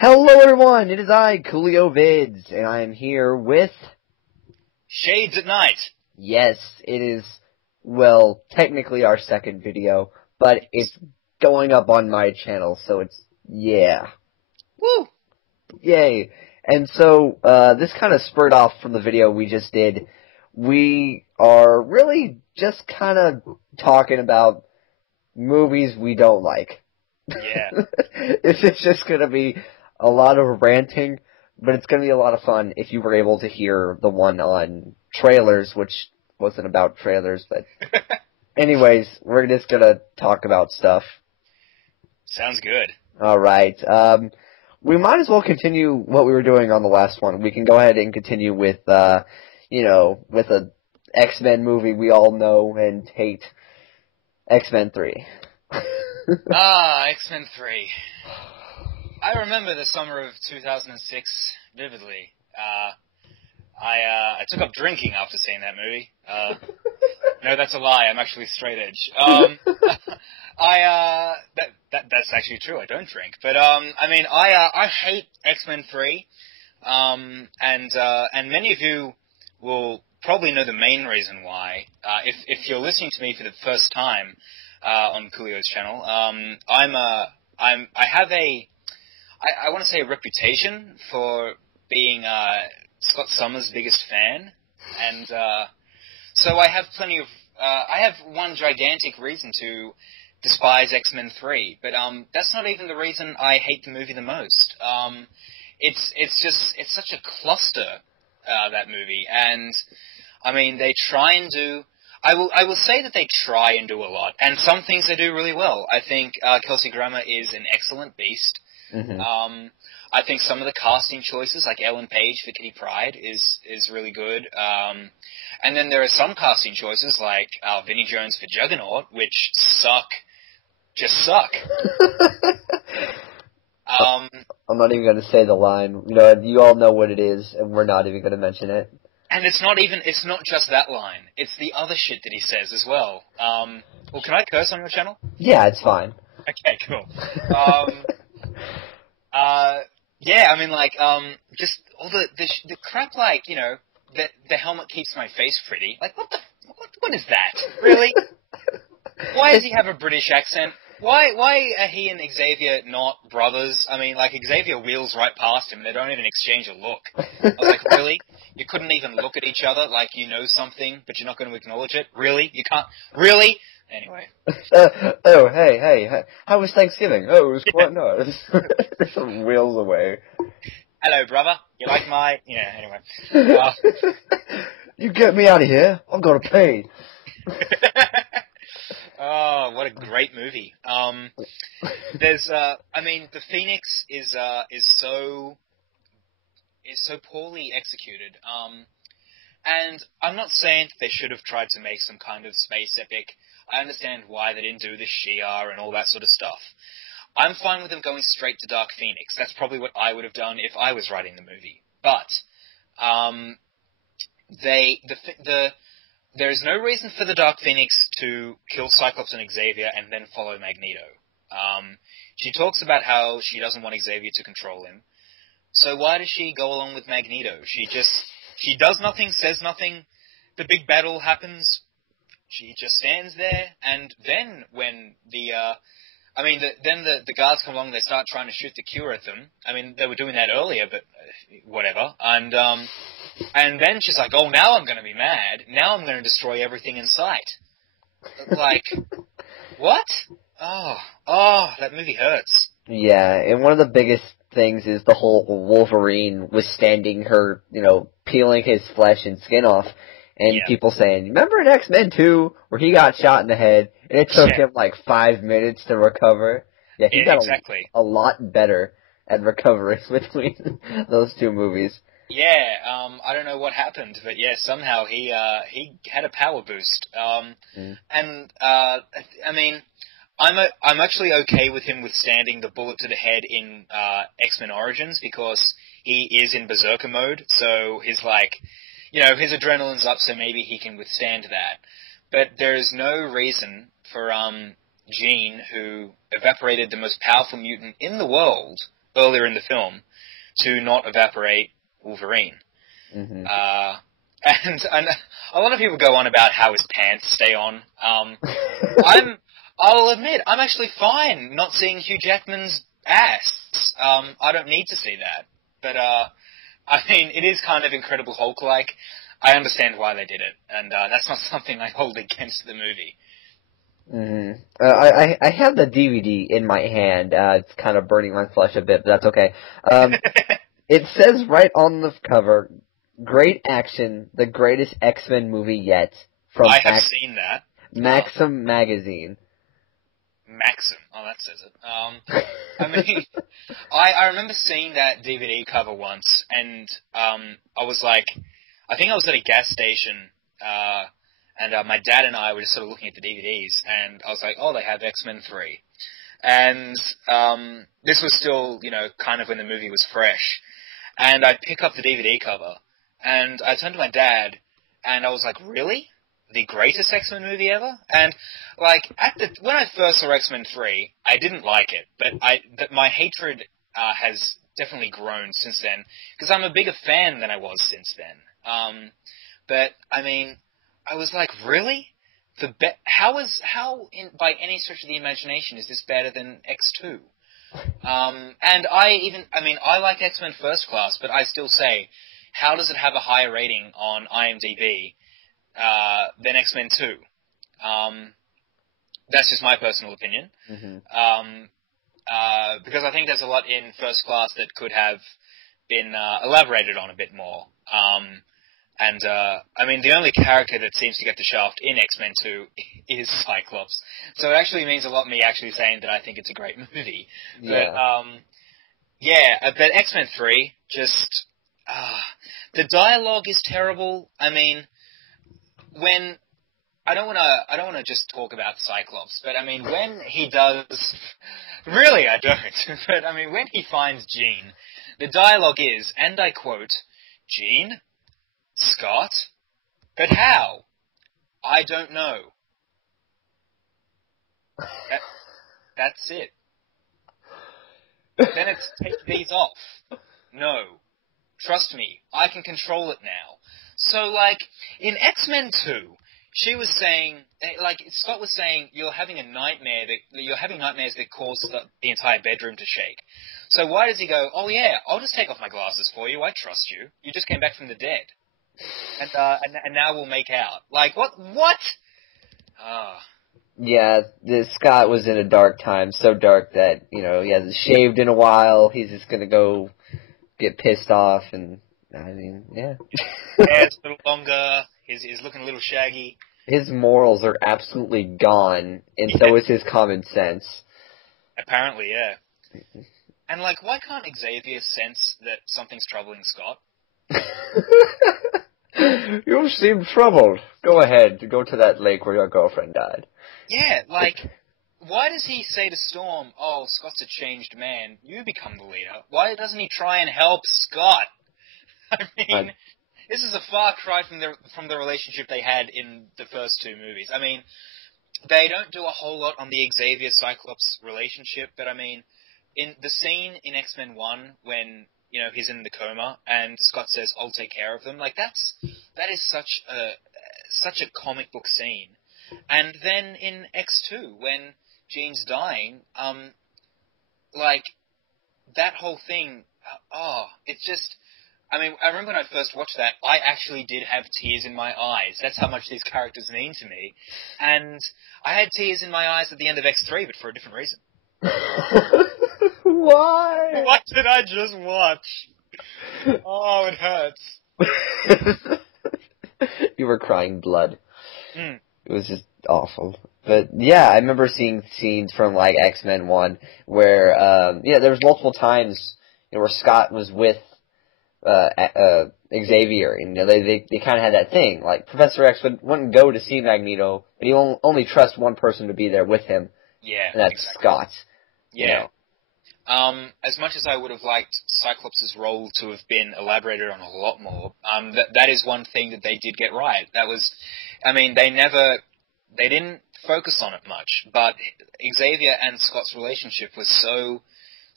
Hello everyone, it is I, Coolio Vids, and I am here with... ShadesAtKnight. Yes, it is, well, technically our second video, but it's going up on my channel, so it's, yeah. Woo! Yay. And so, this kind of spurred off from the video we just did. We are really just kind of talking about movies we don't like. Yeah. It's just gonna be a lot of ranting, but it's gonna be a lot of fun if you were able to hear the one on trailers, which wasn't about trailers, but anyways, we're just gonna talk about stuff. Sounds good. Alright, we might as well continue what we were doing on the last one. We can go ahead and continue with, with a X-Men movie we all know and hate, X-Men 3. X-Men 3. I remember the summer of 2006 vividly. I took up drinking after seeing that movie. No, that's a lie. I'm actually straight edge. That's actually true. I don't drink. But, I hate X-Men 3. And many of you will probably know the main reason why. If you're listening to me for the first time, on Coolio's channel, I want to say a reputation for being, Scott Summers' biggest fan, and, so I have I have one gigantic reason to despise X-Men 3, but, that's not even the reason I hate the movie the most. It's such a cluster, that movie, and, I mean, they try and do... I will say that they try and do a lot, and some things they do really well. I think Kelsey Grammer is an excellent beast. Mm-hmm. I think some of the casting choices, like Ellen Page for Kitty Pryde, is really good. And then there are some casting choices, like Vinnie Jones for Juggernaut, which just suck. I'm not even going to say the line. You know, you all know what it is, and we're not even going to mention it. And it's not just that line. It's the other shit that he says as well. Well, can I curse on your channel? Yeah, it's fine. Okay, cool. Yeah, I mean, like, just all the crap, like, you know, the helmet keeps my face pretty. Like, what is that? Really? Why does he have a British accent? Why are he and Xavier not brothers? I mean, like, Xavier wheels right past him, and they don't even exchange a look. I was like, really? You couldn't even look at each other like you know something, but you're not going to acknowledge it? Really? You can't? Really? Anyway. Oh, hey, how was Thanksgiving? Oh, it was quite nice. There's some wheels away. Hello, brother. You like my... Yeah, anyway. You get me out of here. I've got to pay. Oh, what a great movie. There's, I mean, the Phoenix is so poorly executed. And I'm not saying that they should have tried to make some kind of space epic. I understand why they didn't do the Shi'ar and all that sort of stuff. I'm fine with them going straight to Dark Phoenix. That's probably what I would have done if I was writing the movie. But, there is no reason for the Dark Phoenix to kill Cyclops and Xavier and then follow Magneto. She talks about how she doesn't want Xavier to control him. So why does she go along with Magneto? She does nothing, says nothing. The big battle happens. She just stands there, and then when the guards come along, they start trying to shoot the cure at them. I mean, they were doing that earlier, but whatever. And then she's like, oh, now I'm going to be mad. Now I'm going to destroy everything in sight. Like, what? Oh, that movie hurts. Yeah, and one of the biggest things is the whole Wolverine withstanding her, peeling his flesh and skin off. And people saying, remember in X-Men 2 where he got shot in the head and it took him like 5 minutes to recover? Yeah, he got a lot better at recovering between those two movies. Yeah, I don't know what happened, but yeah, somehow he had a power boost. And I mean, I'm actually okay with him withstanding the bullet to the head in X-Men Origins because he is in berserker mode, so he's like, his adrenaline's up, so maybe he can withstand that. But there is no reason for Jean, who evaporated the most powerful mutant in the world, earlier in the film to not evaporate Wolverine. Mm-hmm. And a lot of people go on about how his pants stay on. I'll admit, I'm actually fine not seeing Hugh Jackman's ass. I don't need to see that. But, I mean, it is kind of Incredible Hulk-like. I understand why they did it, and that's not something I hold against the movie. Mm-hmm. I have the DVD in my hand. It's kind of burning my flesh a bit, but that's okay. It says right on the cover, "Great action, the greatest X-Men movie yet." From I have seen that. Maxim magazine. Maxim. Oh, that says it. I mean, I remember seeing that DVD cover once, and I was like, I think I was at a gas station, and my dad and I were just sort of looking at the DVDs, and I was like, oh, they have X-Men 3. And this was still, you know, kind of when the movie was fresh. And I pick up the DVD cover, and I turned to my dad, and I was like, really? The greatest X-Men movie ever? And, like, when I first saw X-Men 3, I didn't like it, but my hatred has definitely grown since then, because I'm a bigger fan than I was since then. But, I mean, I was like, really? By any stretch of the imagination, is this better than X2? And I like X-Men First Class, but I still say, how does it have a higher rating on IMDb than X-Men 2? That's just my personal opinion. Mm-hmm. Because I think there's a lot in First Class that could have been elaborated on a bit more. I mean, the only character that seems to get the shaft in X-Men 2 is Cyclops. So it actually means a lot me actually saying that I think it's a great movie. Yeah. But X-Men 3, just... the dialogue is terrible. I mean, when... I don't want to just talk about Cyclops, but I mean, when he does... Really, I don't. But I mean, when he finds Jean, the dialogue is, and I quote, "Jean? Scott? But how? I don't know." That's it. Then it's, "Take these off." No. Trust me, I can control it now. So, like, in X-Men 2, she was saying, like, Scott was saying, you're having nightmares that cause the entire bedroom to shake. So why does he go, oh yeah, I'll just take off my glasses for you, I trust you. You just came back from the dead. And now we'll make out. Like, what? Yeah, Scott was in a dark time, so dark that, you know, he hasn't shaved in a while, he's just gonna go get pissed off, and, I mean, yeah. Hair's a little longer, he's looking a little shaggy. His morals are absolutely gone, and so is his common sense. Apparently, yeah. And, like, why can't Xavier sense that something's troubling Scott? You seem troubled. Go ahead, go to that lake where your girlfriend died. Yeah, like, why does he say to Storm, oh, Scott's a changed man, you become the leader? Why doesn't he try and help Scott? I mean, this is a far cry from the relationship they had in the first two movies. I mean, they don't do a whole lot on the Xavier-Cyclops relationship, but I mean, in the scene in X-Men 1 when, you know, he's in the coma and Scott says, I'll take care of them, like, that is such a comic book scene. And then in X2, when Jean's dying, like, that whole thing, it's just... I mean, I remember when I first watched that, I actually did have tears in my eyes. That's how much these characters mean to me. And I had tears in my eyes at the end of X3, but for a different reason. Why? What did I just watch? Oh, it hurts. You were crying blood. Mm. It was just awful. But, yeah, I remember seeing scenes from, like, X-Men 1 where, there was multiple times, you know, where Scott was with Xavier, and, you know, they kind of had that thing, like, Professor X wouldn't go to see Magneto, but he only trusts one person to be there with him. Yeah, and that's exactly. Scott. Yeah. You know. As much as I would have liked Cyclops' role to have been elaborated on a lot more, that is one thing that they did get right. That was, I mean, they didn't focus on it much, but Xavier and Scott's relationship was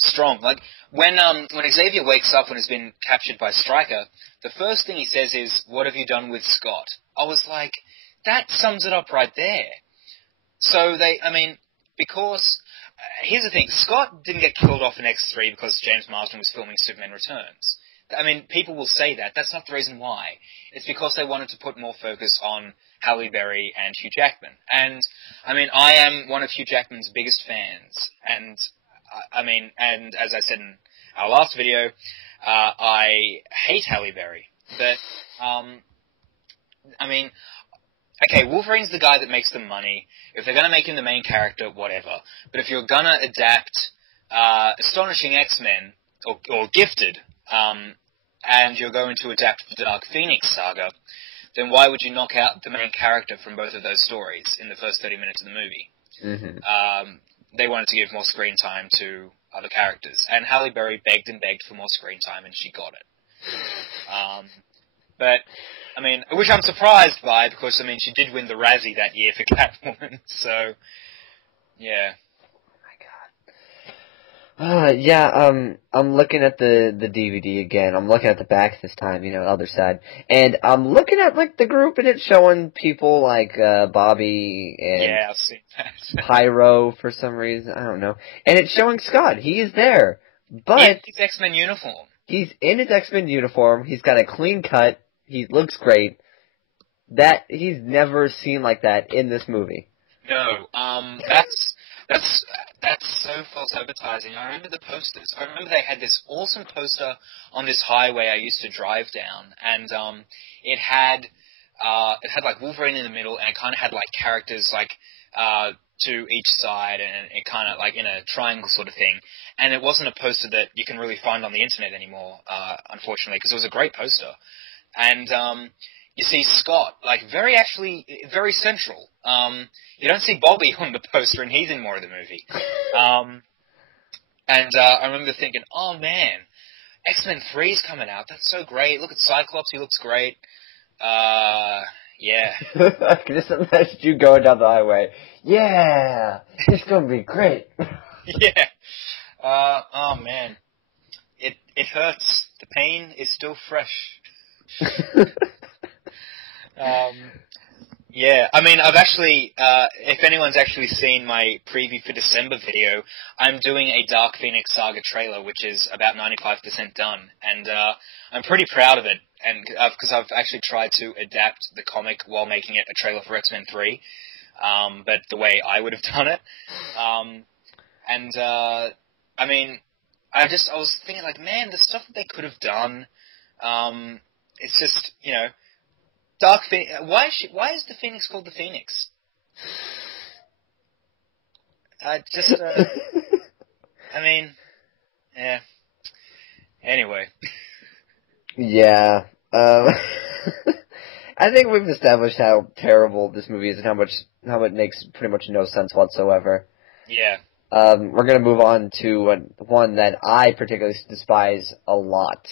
strong. Like, when Xavier wakes up and has been captured by Stryker, the first thing he says is, "What have you done with Scott?" I was like, that sums it up right there. So because, here's the thing, Scott didn't get killed off in X3 because James Marsden was filming Superman Returns. I mean, people will say that. That's not the reason why. It's because they wanted to put more focus on Halle Berry and Hugh Jackman. And, I mean, I am one of Hugh Jackman's biggest fans. And, and as I said in our last video, I hate Halle Berry. But, okay, Wolverine's the guy that makes them money. If they're going to make him the main character, whatever. But if you're going to adapt Astonishing X-Men, or Gifted, and you're going to adapt the Dark Phoenix saga, then why would you knock out the main character from both of those stories in the first 30 minutes of the movie? Mm-hmm. They wanted to give more screen time to other characters. And Halle Berry begged and begged for more screen time, and she got it. But, which I'm surprised by, because, she did win the Razzie that year for Catwoman, so, yeah. I'm looking at the DVD again. I'm looking at the back this time, the other side. And I'm looking at, the group, and it's showing people like, Bobby and... Yeah, I've seen that. Pyro, for some reason. I don't know. And it's showing Scott. He is there. But... in his X-Men uniform. He's in his X-Men uniform. He's got a clean cut. He looks great. He's never seen like that in this movie. No, that's so false advertising. I remember the posters. I remember they had this awesome poster on this highway I used to drive down, and it had Wolverine in the middle, and it kind of had characters to each side, and it kind of in a triangle sort of thing. And it wasn't a poster that you can really find on the internet anymore, unfortunately, because it was a great poster. And you see Scott, very central. You don't see Bobby on the poster, and he's in more of the movie. I remember thinking, oh man, X-Men 3 is coming out. That's so great. Look at Cyclops, he looks great. Yeah. I can just imagine you going down the highway. Yeah, it's gonna be great. Yeah. Oh man, it hurts. The pain is still fresh. Yeah, I've actually, if anyone's actually seen my preview for December video, I'm doing a Dark Phoenix Saga trailer, which is about 95% done, and I'm pretty proud of it, and because I've actually tried to adapt the comic while making it a trailer for X-Men 3, but the way I would have done it, I was thinking, man, the stuff that they could have done, it's just, Dark Phoenix. Why is the Phoenix called the Phoenix? Yeah. Anyway. Yeah. I think we've established how terrible this movie is and how it makes pretty much no sense whatsoever. Yeah. We're gonna move on to one that I particularly despise a lot.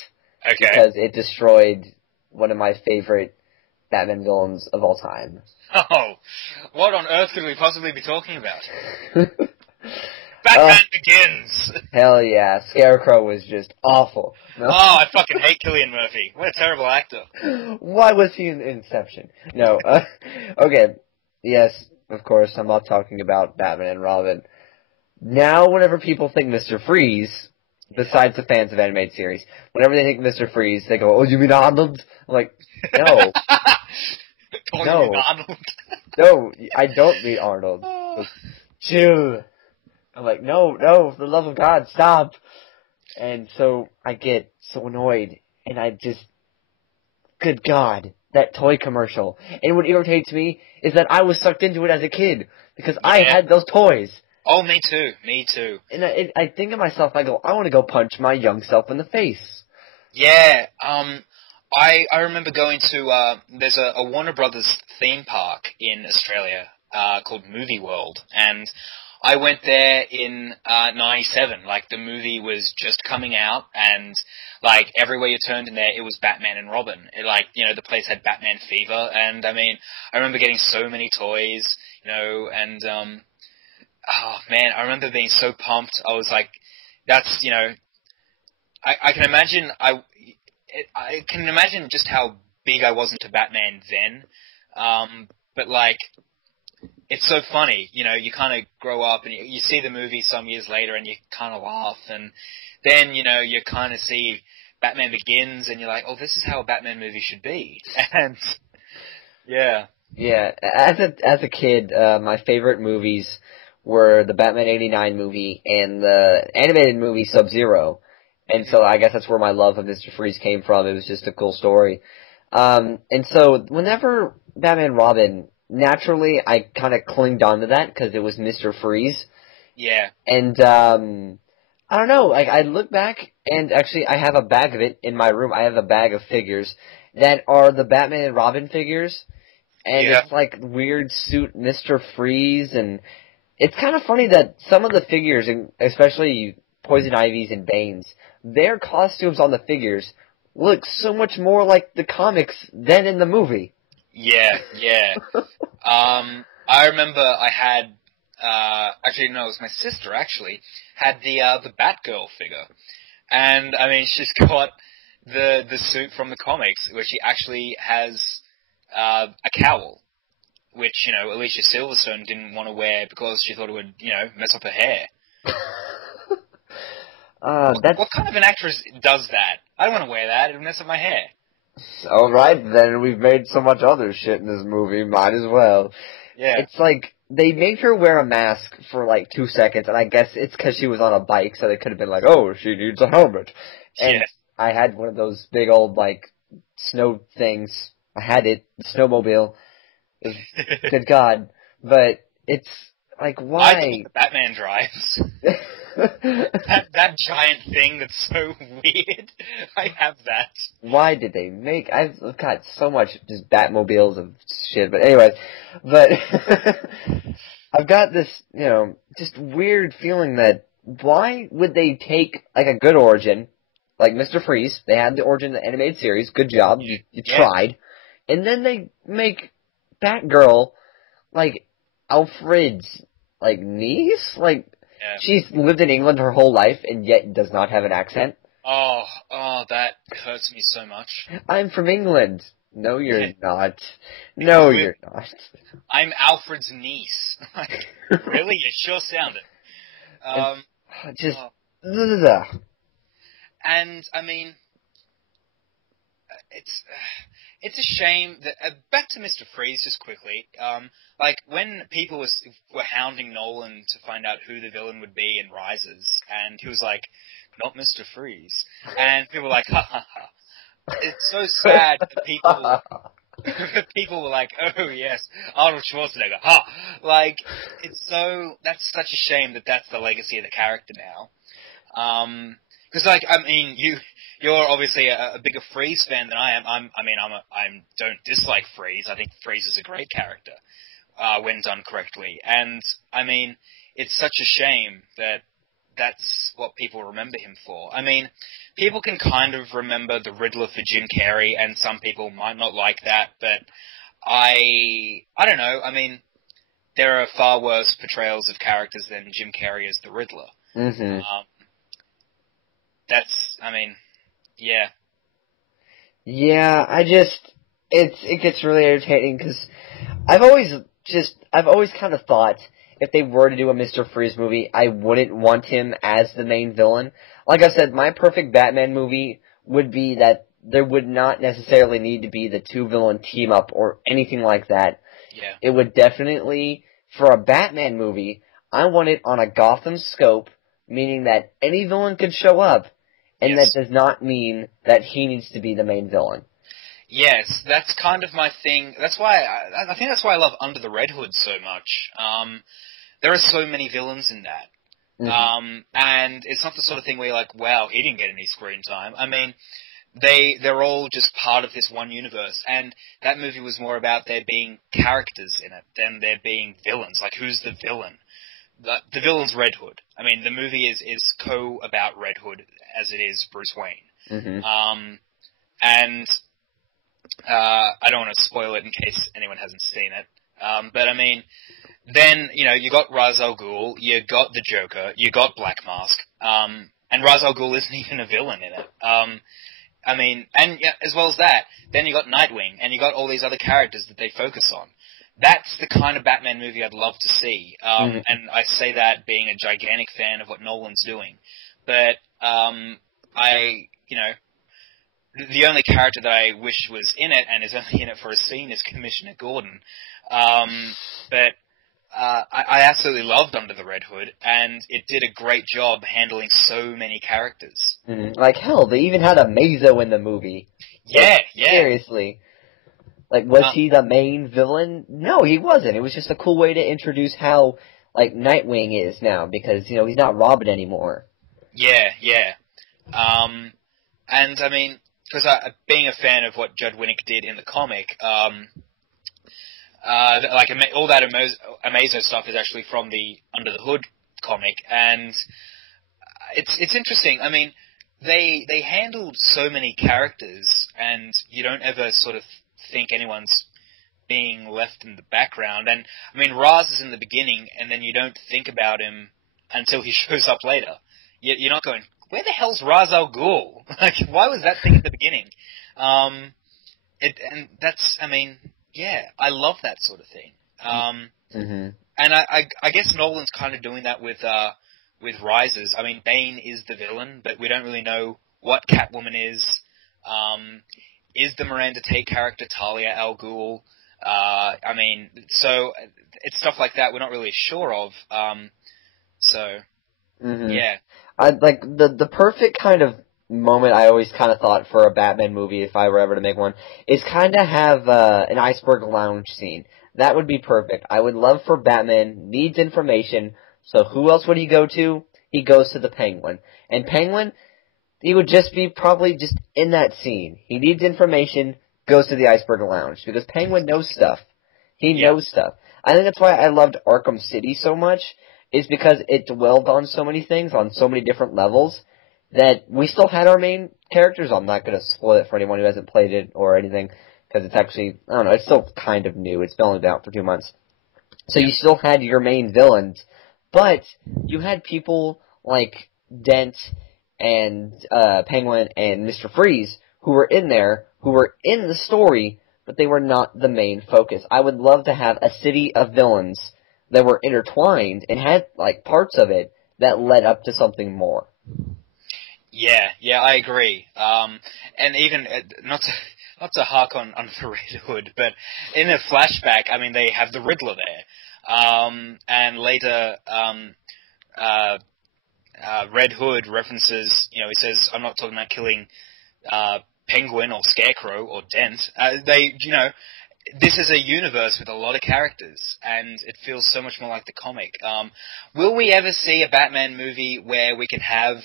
Okay. Because it destroyed one of my favorite Batman villains of all time. Oh, what on earth could we possibly be talking about? Batman Begins! Hell yeah, Scarecrow was just awful. No? Oh, I fucking hate Cillian Murphy. What a terrible actor. Why was he in Inception? No, okay, yes, of course, I'm not talking about Batman and Robin. Now, whenever people think Mr. Freeze, besides the fans of animated series, whenever they think Mr. Freeze, they go, oh, you mean Arnold? I'm like, no. No. No, I don't mean Arnold. Like, chill. I'm like, no, for the love of God, stop. And so I get so annoyed, and I just, good God, that toy commercial. And what irritates me is that I was sucked into it as a kid, because I had those toys. Oh, me too. And I think of myself, I go, I want to go punch my young self in the face. Yeah, I remember going to, there's a Warner Brothers theme park in Australia, called Movie World, and I went there in, 97, the movie was just coming out, and, everywhere you turned in there, it was Batman and Robin. The place had Batman fever, and, I remember getting so many toys, and, oh man, I remember being so pumped. I was that's, you know, I can imagine, I can imagine just how big I was into Batman then, but like, it's so funny, you know, you kind of grow up and you see the movie some years later and you kind of laugh, and then, you know, you kind of see Batman Begins and you're like, oh, this is how a Batman movie should be. And, yeah. Yeah, as a kid, my favorite movies were the Batman '89 movie and the animated movie Sub-Zero, and so I guess that's where my love of Mr. Freeze came from. It was just a cool story. And so whenever Batman Robin, naturally I kind of clinged onto that because it was Mr. Freeze. Yeah. And I don't know, like I look back and actually I have a bag of it in my room. I have a bag of figures that are the Batman and Robin figures. And it's like weird suit Mr. Freeze, and it's kind of funny that some of the figures, especially Poison Ivy's and Bane's, their costumes on the figures look so much more like the comics than in the movie. Yeah, yeah. I remember I had, actually no, it was my sister actually, had the Batgirl figure. And, I mean, she's got the suit from the comics, where she actually has a cowl, which, you know, Alicia Silverstone didn't want to wear because she thought it would, you know, mess up her hair. What kind of an actress does that? I don't want to wear that. It would mess up my hair. Alright, then we've made so much other shit in this movie. Might as well. Yeah. It's like, they made her wear a mask for like 2 seconds, and I guess it's because she was on a bike, so they could have been like, oh, she needs a helmet. And I had one of those big old, like, snow things. I had it, snowmobile. Good God. But it's like, why? I think Batman drives. that giant thing that's so weird. I have that. Why did they make? I've got so much just Batmobiles of shit. But anyways, I've got this, you know, just weird feeling that why would they take like a good origin, like Mr. Freeze? They had the origin of the animated series. Good job, you tried, and then they make Batgirl like Alfred's like niece, like. Yeah. She's lived in England her whole life and yet does not have an accent. Oh, that hurts me so much. I'm from England. No, you're not. No, you're not. I'm Alfred's niece. Really? You sure sound it. And, I mean, it's a shame that, back to Mr. Freeze just quickly, like, when people were hounding Nolan to find out who the villain would be in Rises, and he was like, not Mr. Freeze, and people were like, ha ha ha. It's so sad that people were like, oh yes, Arnold Schwarzenegger, ha! Like, that's such a shame that that's the legacy of the character now. Because, like, I mean, you're obviously a bigger Freeze fan than I am. I don't dislike Freeze. I think Freeze is a great character, when done correctly. And, I mean, it's such a shame that that's what people remember him for. I mean, people can kind of remember the Riddler for Jim Carrey, and some people might not like that, but I don't know. I mean, there are far worse portrayals of characters than Jim Carrey as the Riddler. Mm-hmm. Yeah. Yeah, it gets really irritating because I've always kind of thought if they were to do a Mr. Freeze movie, I wouldn't want him as the main villain. Like I said, my perfect Batman movie would be that there would not necessarily need to be the two villain team up or anything like that. Yeah. It would definitely, for a Batman movie, I want it on a Gotham scope, meaning that any villain could show up, and that does not mean that he needs to be the main villain. Yes, that's kind of my thing. That's why I think that's why I love Under the Red Hood so much. There are so many villains in that. Mm-hmm. And it's not the sort of thing where you're like, wow, he didn't get any screen time. I mean, they're all just part of this one universe, and that movie was more about there being characters in it than there being villains. Like, who's the villain? The villain's Red Hood. I mean, the movie is about Red Hood as it is Bruce Wayne. Mm-hmm. And I don't want to spoil it in case anyone hasn't seen it. But I mean, then, you know, you got Ra's al Ghul, you got the Joker, you got Black Mask. And Ra's al Ghul isn't even a villain in it. I mean, and yeah, as well as that, then you got Nightwing, and you got all these other characters that they focus on. That's the kind of Batman movie I'd love to see. And I say that being a gigantic fan of what Nolan's doing. But, the only character that I wish was in it, and is only in it for a scene, is Commissioner Gordon. But I absolutely loved Under the Red Hood, and it did a great job handling so many characters. Like, hell, they even had a Mazo in the movie. Yeah, like, yeah. Seriously. Like, was he the main villain? No, he wasn't. It was just a cool way to introduce how, like, Nightwing is now, because, he's not Robin anymore. Yeah, yeah. And, I mean, because being a fan of what Judd Winnick did in the comic, all that Amazo stuff is actually from the Under the Hood comic, and it's interesting. I mean, they handled so many characters, and you don't ever sort of think anyone's being left in the background. And, I mean, Ra's is in the beginning, and then you don't think about him until he shows up later. You're not going, where the hell's Ra's al Ghul? Like, why was that thing at the beginning? And that's, I mean, yeah, I love that sort of thing. And I guess Nolan's kind of doing that with Rises. I mean, Bane is the villain, but we don't really know what Catwoman is. Is the Miranda Tate character Talia al Ghul? I mean, so it's stuff like that we're not really sure of. Yeah. Like, the perfect kind of moment I always kind of thought for a Batman movie, if I were ever to make one, is kind of have an iceberg lounge scene. That would be perfect. I would love for Batman needs information, so who else would he go to? He goes to the Penguin. And Penguin, he would just be probably just in that scene. He needs information, goes to the iceberg lounge, because Penguin knows stuff. He knows stuff. I think that's why I loved Arkham City so much, is because it dwelled on so many things, on so many different levels, that we still had our main characters. I'm not going to spoil it for anyone who hasn't played it or anything, because it's actually, I don't know, it's still kind of new. It's been only been out for 2 months. So you still had your main villains, but you had people like Dent and Penguin and Mr. Freeze who were in there, who were in the story, but they were not the main focus. I would love to have a city of villains that were intertwined and had, like, parts of it that led up to something more. Yeah, I agree. And even, not to hark on the Red Hood, but in a flashback, I mean, they have the Riddler there. And later, Red Hood references, he says, I'm not talking about killing, Penguin or Scarecrow or Dent. This is a universe with a lot of characters, and it feels so much more like the comic. Will we ever see a Batman movie where we can have,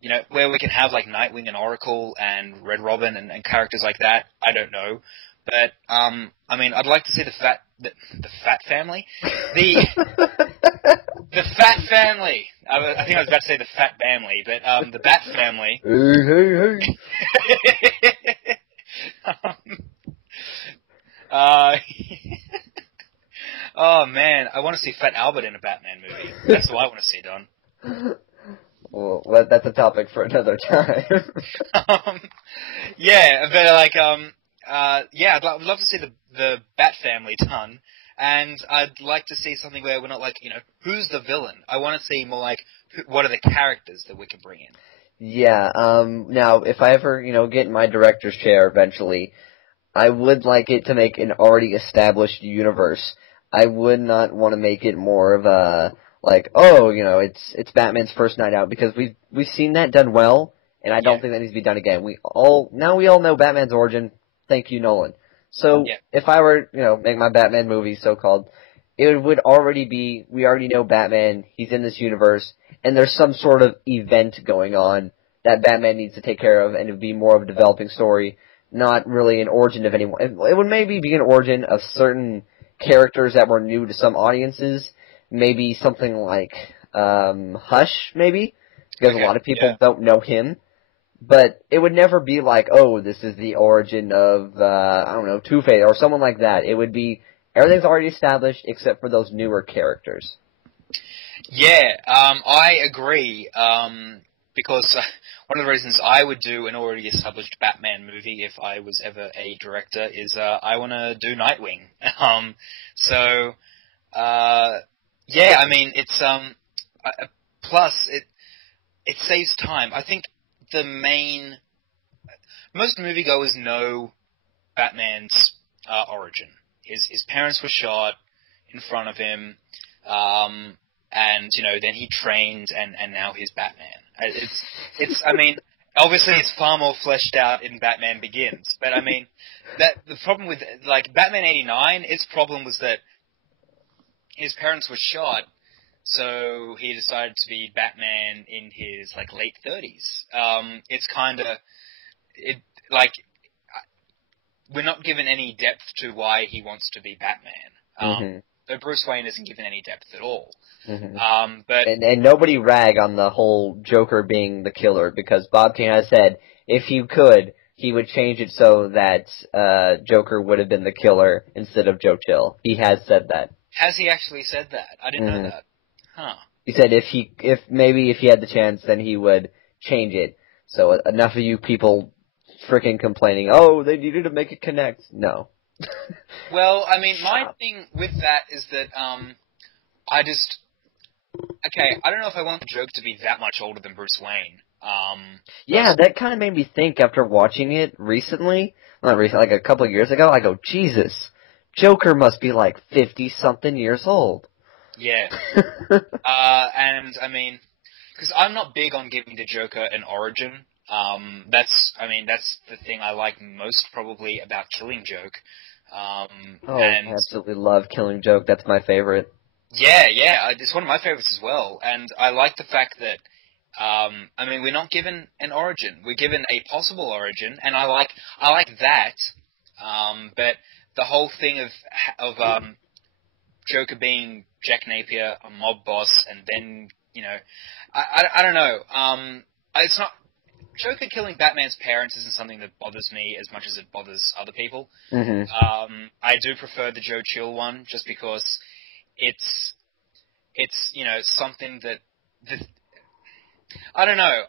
like Nightwing and Oracle and Red Robin and characters like that? I don't know. But, I mean, I'd like to see the Fat Family? The Fat Family! I think I was about to say the Fat Family, but, the Bat Family. Hey. Oh man, I want to see Fat Albert in a Batman movie. That's what I want to see done. Well, that's a topic for another time. Yeah, but I'd love to see the Bat Family done, and I'd like to see something where we're not like, who's the villain? I want to see more like, what are the characters that we can bring in? Yeah, now, if I ever, get in my director's chair eventually, I would like it to make an already established universe. I would not want to make it more of a, like, it's Batman's first night out, because we've seen that done well, and I don't think that needs to be done again. We all know Batman's origin. Thank you, Nolan. So, if I were, make my Batman movie, so-called, it would already be, we already know Batman, he's in this universe, and there's some sort of event going on that Batman needs to take care of, and it would be more of a developing story, not really an origin of anyone. It would maybe be an origin of certain characters that were new to some audiences, maybe something like Hush, maybe, because a lot of people don't know him. But it would never be like, oh, this is the origin of, Two-Face or someone like that. It would be, everything's already established except for those newer characters. Yeah, I agree. because one of the reasons I would do an already established Batman movie if I was ever a director is I want to do Nightwing. Yeah, I mean, it's plus it saves time. I think most moviegoers know Batman's origin. His parents were shot in front of him, and then he trained, and now he's Batman. I mean, obviously it's far more fleshed out in Batman Begins, but I mean, the problem with Batman '89, its problem was that his parents were shot, so he decided to be Batman in his late 30s. It's kind of we're not given any depth to why he wants to be Batman. Though Bruce Wayne isn't given any depth at all. But and nobody rag on the whole Joker being the killer, because Bob Kane has said if he could, he would change it so that Joker would have been the killer instead of Joe Chill. He has said that. Has he actually said that? I didn't know that. Huh. He said if he had the chance, then he would change it. So enough of you people freaking complaining, oh, they needed to make it connect. No. Well, I mean, my thing with that is that I don't know if I want the Joker to be that much older than Bruce Wayne. Yeah, that kind of made me think after watching it recently. Not recently, a couple of years ago. I go, Jesus, Joker must be 50-something years old. Yeah. And I mean, because I'm not big on giving the Joker an origin. That's the thing I like most probably about Killing Joke. I absolutely love Killing Joke. That's my favorite. Yeah, it's one of my favorites as well. And I like the fact that, we're not given an origin. We're given a possible origin, and I like that. But the whole thing of Joker being Jack Napier, a mob boss, and then, I don't know. It's not... Joker killing Batman's parents isn't something that bothers me as much as it bothers other people. I do prefer the Joe Chill one, just because it's something that I don't know.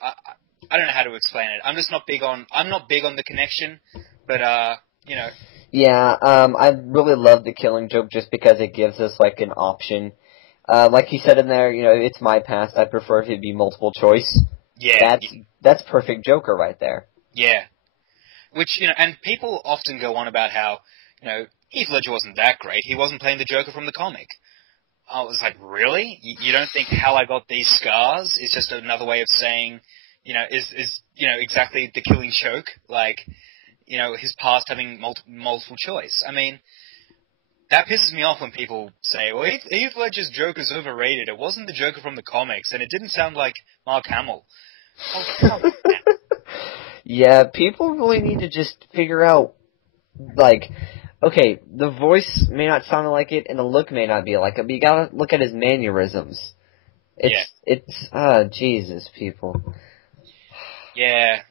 I don't know how to explain it. I'm not big on the connection, but Yeah, I really love the Killing Joke just because it gives us an option. Like he said in there, it's my past. I prefer if it'd be multiple choice. Yeah. That's perfect Joker right there. Yeah. Which, and people often go on about how, Heath Ledger wasn't that great. He wasn't playing the Joker from the comic. I was like, really? You don't think How I Got These Scars is just another way of saying, is exactly the Killing Joke? His past having multiple choice. I mean, that pisses me off when people say, well, Heath Ledger's Joker's overrated. It wasn't the Joker from the comics, and it didn't sound like Mark Hamill. Oh, come on. Yeah, people really need to just figure out, okay, the voice may not sound like it, and the look may not be like it, but you gotta look at his mannerisms. Jesus, people. Yeah,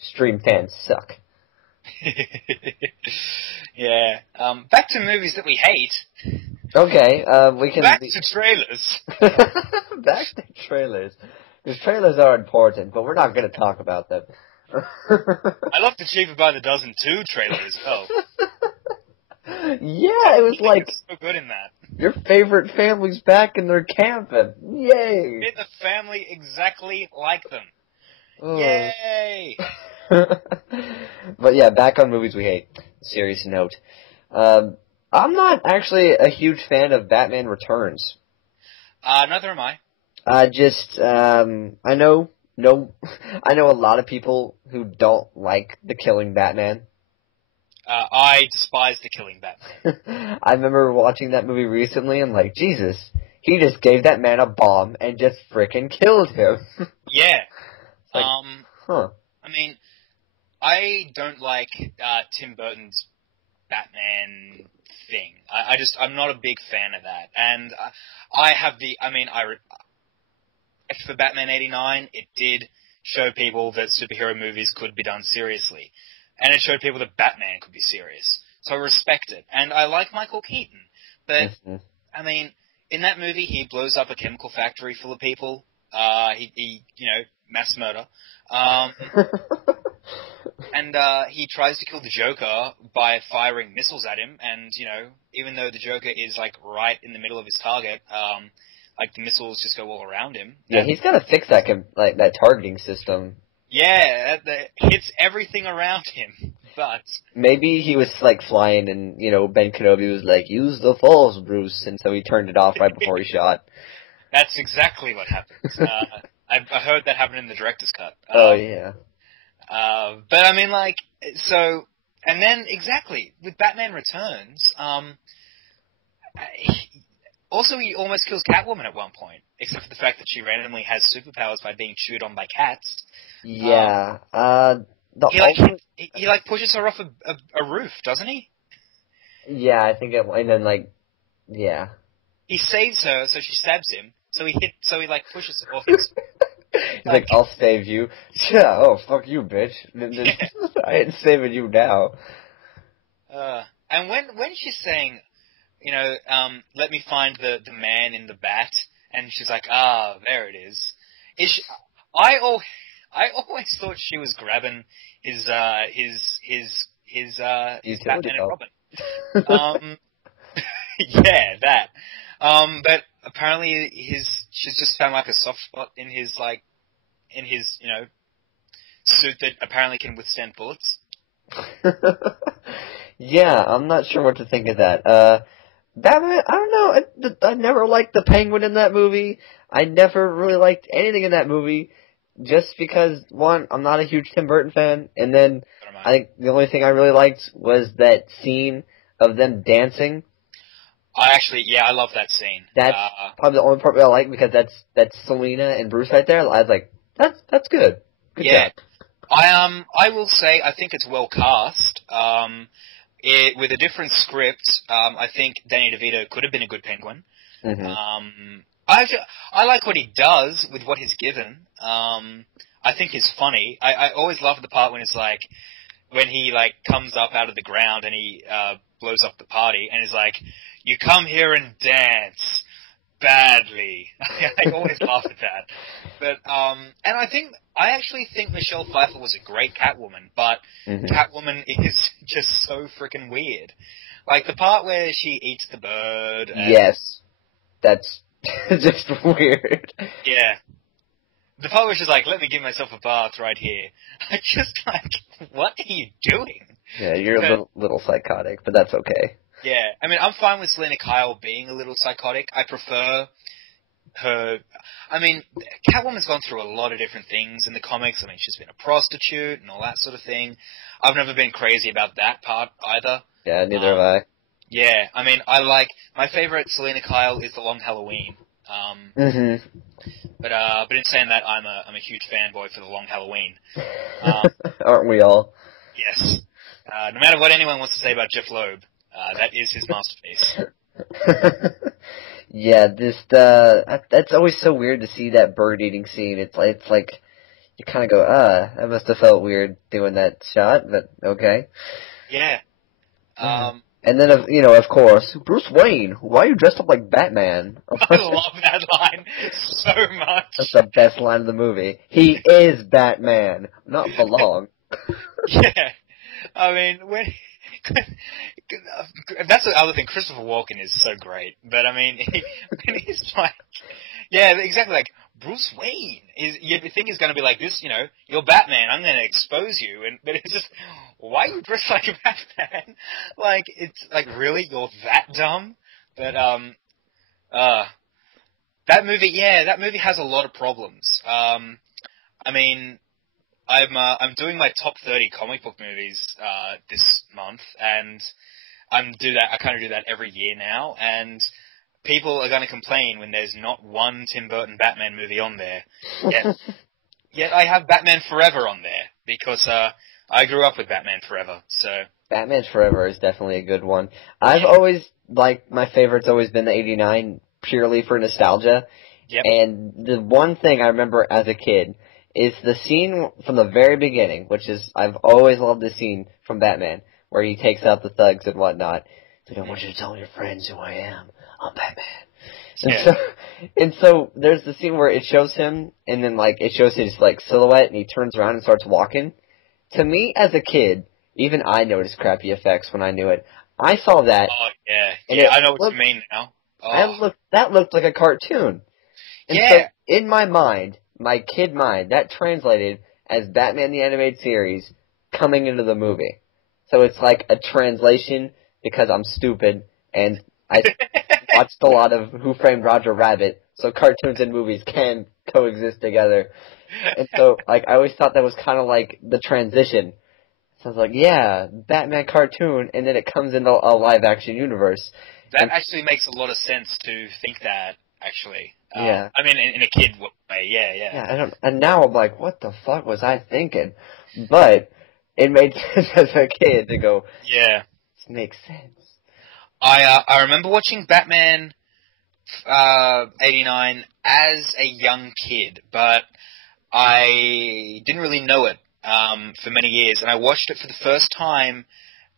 Stream fans suck. Yeah. Back to movies that we hate. Okay, we can... Back to trailers. Back to trailers. Because trailers are important, but we're not going to talk about them. I love the Cheaper by the Dozen 2 trailer as well. Yeah, it was so good in that. Your favorite family's back and they're camping. Yay! Made the family exactly like them. Oh. Yay! But yeah, back on movies we hate. Serious note. I'm not actually a huge fan of Batman Returns. Neither am I. I know a lot of people who don't like The Killing Batman. I despise The Killing Batman. I remember watching that movie recently and Jesus, he just gave that man a bomb and just frickin' killed him. Yeah. Huh. I mean, I don't like Tim Burton's Batman thing. I'm not a big fan of that. And for Batman '89, it did show people that superhero movies could be done seriously. And it showed people that Batman could be serious. So I respect it. And I like Michael Keaton. But, I mean, in that movie, he blows up a chemical factory full of people. He mass murder. And he tries to kill the Joker by firing missiles at him, and, you know, even though the Joker is, like, right in the middle of his target, like, the missiles just go all around him. Yeah, he's gotta fix that, that targeting system. Yeah, that hits everything around him, but... Maybe he was, like, flying, and, you know, Ben Kenobi was like, use the Force, Bruce, and so he turned it off right before he shot. That's exactly what happened. I heard that happened in the director's cut. Oh, yeah. But I mean, like, so, and then, exactly, with Batman Returns, also he almost kills Catwoman at one point, except for the fact that she randomly has superpowers by being chewed on by cats. Yeah, he pushes her off a roof, doesn't he? Yeah, I think and then, like, yeah. He saves her, so she stabs him, so he pushes her off his... He's like, I'll save you. Yeah, oh, fuck you, bitch. Yeah. I ain't saving you now. And when she's saying, you know, let me find the man in the bat, and she's like, there it is. I always thought she was grabbing his Batman and Robin. Yeah, that. But apparently she's just found like a soft spot in his, you know, suit that apparently can withstand bullets. Yeah, I'm not sure what to think of that. Batman, I don't know, I never liked the Penguin in that movie. I never really liked anything in that movie, just because, one, I'm not a huge Tim Burton fan, and then I think the only thing I really liked was that scene of them dancing. I love that scene. That's probably the only part I like, because that's Selena and Bruce right there. I was like, that's good. Good job. I will say I think it's well cast. With a different script, I think Danny DeVito could have been a good Penguin. Mm-hmm. I like what he does with what he's given. I think he's funny. I always love the part when it's like, when he, like, comes up out of the ground and he blows up the party, and he's like, you come here and dance badly. I always laugh at that. But, and I actually think Michelle Pfeiffer was a great Catwoman, but Catwoman is just so freaking weird. Like, the part where she eats the bird. Yes. That's just weird. Yeah. The part where she's like, let me give myself a bath right here. I just like, what are you doing? Yeah, you're a little psychotic, but that's okay. Yeah, I mean, I'm fine with Selena Kyle being a little psychotic. I prefer her... I mean, Catwoman's gone through a lot of different things in the comics. I mean, she's been a prostitute and all that sort of thing. I've never been crazy about that part either. Yeah, neither have I. Yeah, I mean, my favorite Selena Kyle is The Long Halloween. But in saying that, I'm a huge fanboy for The Long Halloween. Aren't we all? Yes. No matter what anyone wants to say about Jeff Loeb, that is his masterpiece. Yeah, that's always so weird to see that bird eating scene. It's like you kind of go, that must have felt weird doing that shot, but okay. Yeah. And then, of course, Bruce Wayne, why are you dressed up like Batman? I love that line so much. That's the best line of the movie. He is Batman, not belong. Yeah. I mean, that's the other thing. Christopher Walken is so great. But, I mean, when he's like... Yeah, exactly, like, Bruce Wayne. You think he's going to be like this, you're Batman, I'm going to expose you. But it's just, why are you dressed like a Batman? Like, it's like, really? You're that dumb? But, that movie has a lot of problems. I mean... I'm doing my top 30 comic book movies this month, and I kind of do that every year now, and people are going to complain when there's not one Tim Burton Batman movie on there. Yet I have Batman Forever on there, because I grew up with Batman Forever, so... Batman Forever is definitely a good one. I've always, my favorite's always been the 89, purely for nostalgia. Yep. And the one thing I remember as a kid... is the scene from the very beginning, which is, I've always loved the scene from Batman, where he takes out the thugs and whatnot. He's like, I want you to tell your friends who I am. I'm Batman. And Yeah. so, and so there's the scene where it shows him, and then like it shows his like silhouette, and he turns around and starts walking. To me, as a kid, even I noticed crappy effects when I knew it. I saw that. Oh, yeah. And Yeah, I know what you mean now. that looked like a cartoon. And so, Yeah. in my mind, my kid mind, that translated as Batman the Animated Series coming into the movie. So it's like a translation because I'm stupid and I watched a lot of Who Framed Roger Rabbit, so cartoons and movies can coexist together. And so, like, I always thought that was kind of like the transition. So I was like, yeah, Batman cartoon, and then it comes into a live-action universe. That actually makes a lot of sense to think that, actually. Yeah. I mean, in a kid way, yeah. Yeah, and now I'm like, what the fuck was I thinking? But it made sense as a kid to go, yeah. this makes sense. I remember watching Batman 89 as a young kid, but I didn't really know it for many years, and I watched it for the first time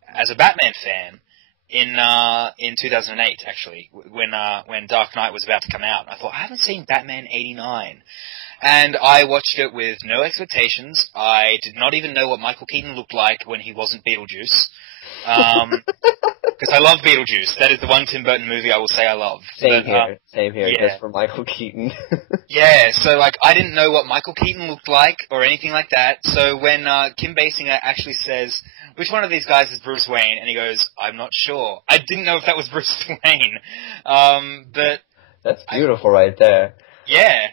as a Batman fan in 2008, actually, when Dark Knight was about to come out. I thought, I haven't seen Batman 89. And I watched it with no expectations. I did not even know what Michael Keaton looked like when he wasn't Beetlejuice. Because I love Beetlejuice. That is the one Tim Burton movie I will say I love. Same here, yeah. just for Michael Keaton. Yeah, so, like, I didn't know what Michael Keaton looked like or anything like that. So when Kim Basinger actually says, which one of these guys is Bruce Wayne? And he goes, I'm not sure. I didn't know if that was Bruce Wayne. But That's beautiful right there. yeah,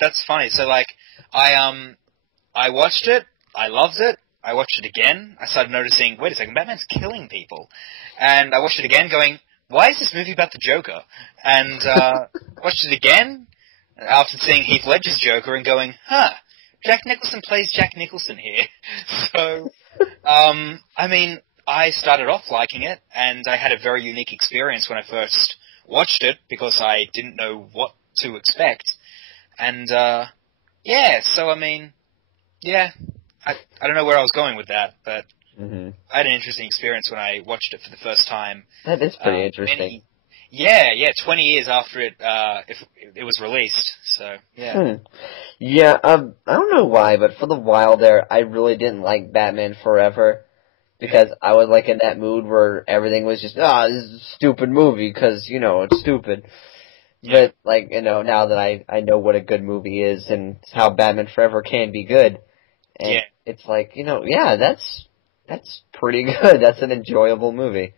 that's funny. So, like, I watched it. I loved it. I watched it again. I started noticing, wait a second, Batman's killing people. And I watched it again going, why is this movie about the Joker? And watched it again after seeing Heath Ledger's Joker and going, Jack Nicholson plays Jack Nicholson here. So, I mean, I started off liking it, and I had a very unique experience when I first watched it because I didn't know what to expect. And, yeah, so, I mean, yeah, I don't know where I was going with that, but I had an interesting experience when I watched it for the first time. That is pretty interesting. 20 years after it was released, so, yeah. Yeah, I don't know why, but for the while there, I really didn't like Batman Forever, because I was, like, in that mood where everything was just, this is a stupid movie, because, you know, it's stupid. Yeah. But, like, you know, now that I know what a good movie is, and how Batman Forever can be good, and it's like, you know, yeah, that's pretty good. That's an enjoyable movie.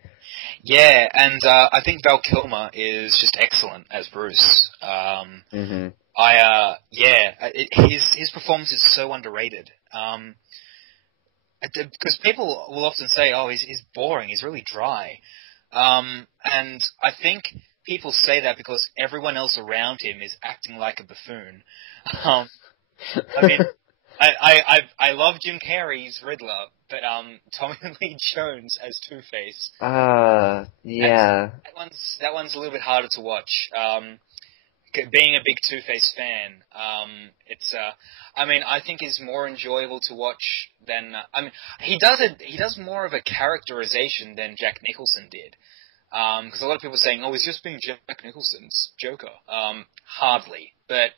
Yeah, and I think Val Kilmer is just excellent as Bruce. His performance is so underrated. Because people will often say, oh, he's boring, he's really dry. And I think people say that because everyone else around him is acting like a buffoon. I mean, I love Jim Carrey's Riddler, but Tommy Lee Jones as Two-Face. Yeah. That one's a little bit harder to watch. Being a big Two-Face fan, I think is more enjoyable to watch than. He does more of a characterization than Jack Nicholson did. Because a lot of people are saying, oh, he's just being Jack Nicholson's Joker. Hardly, but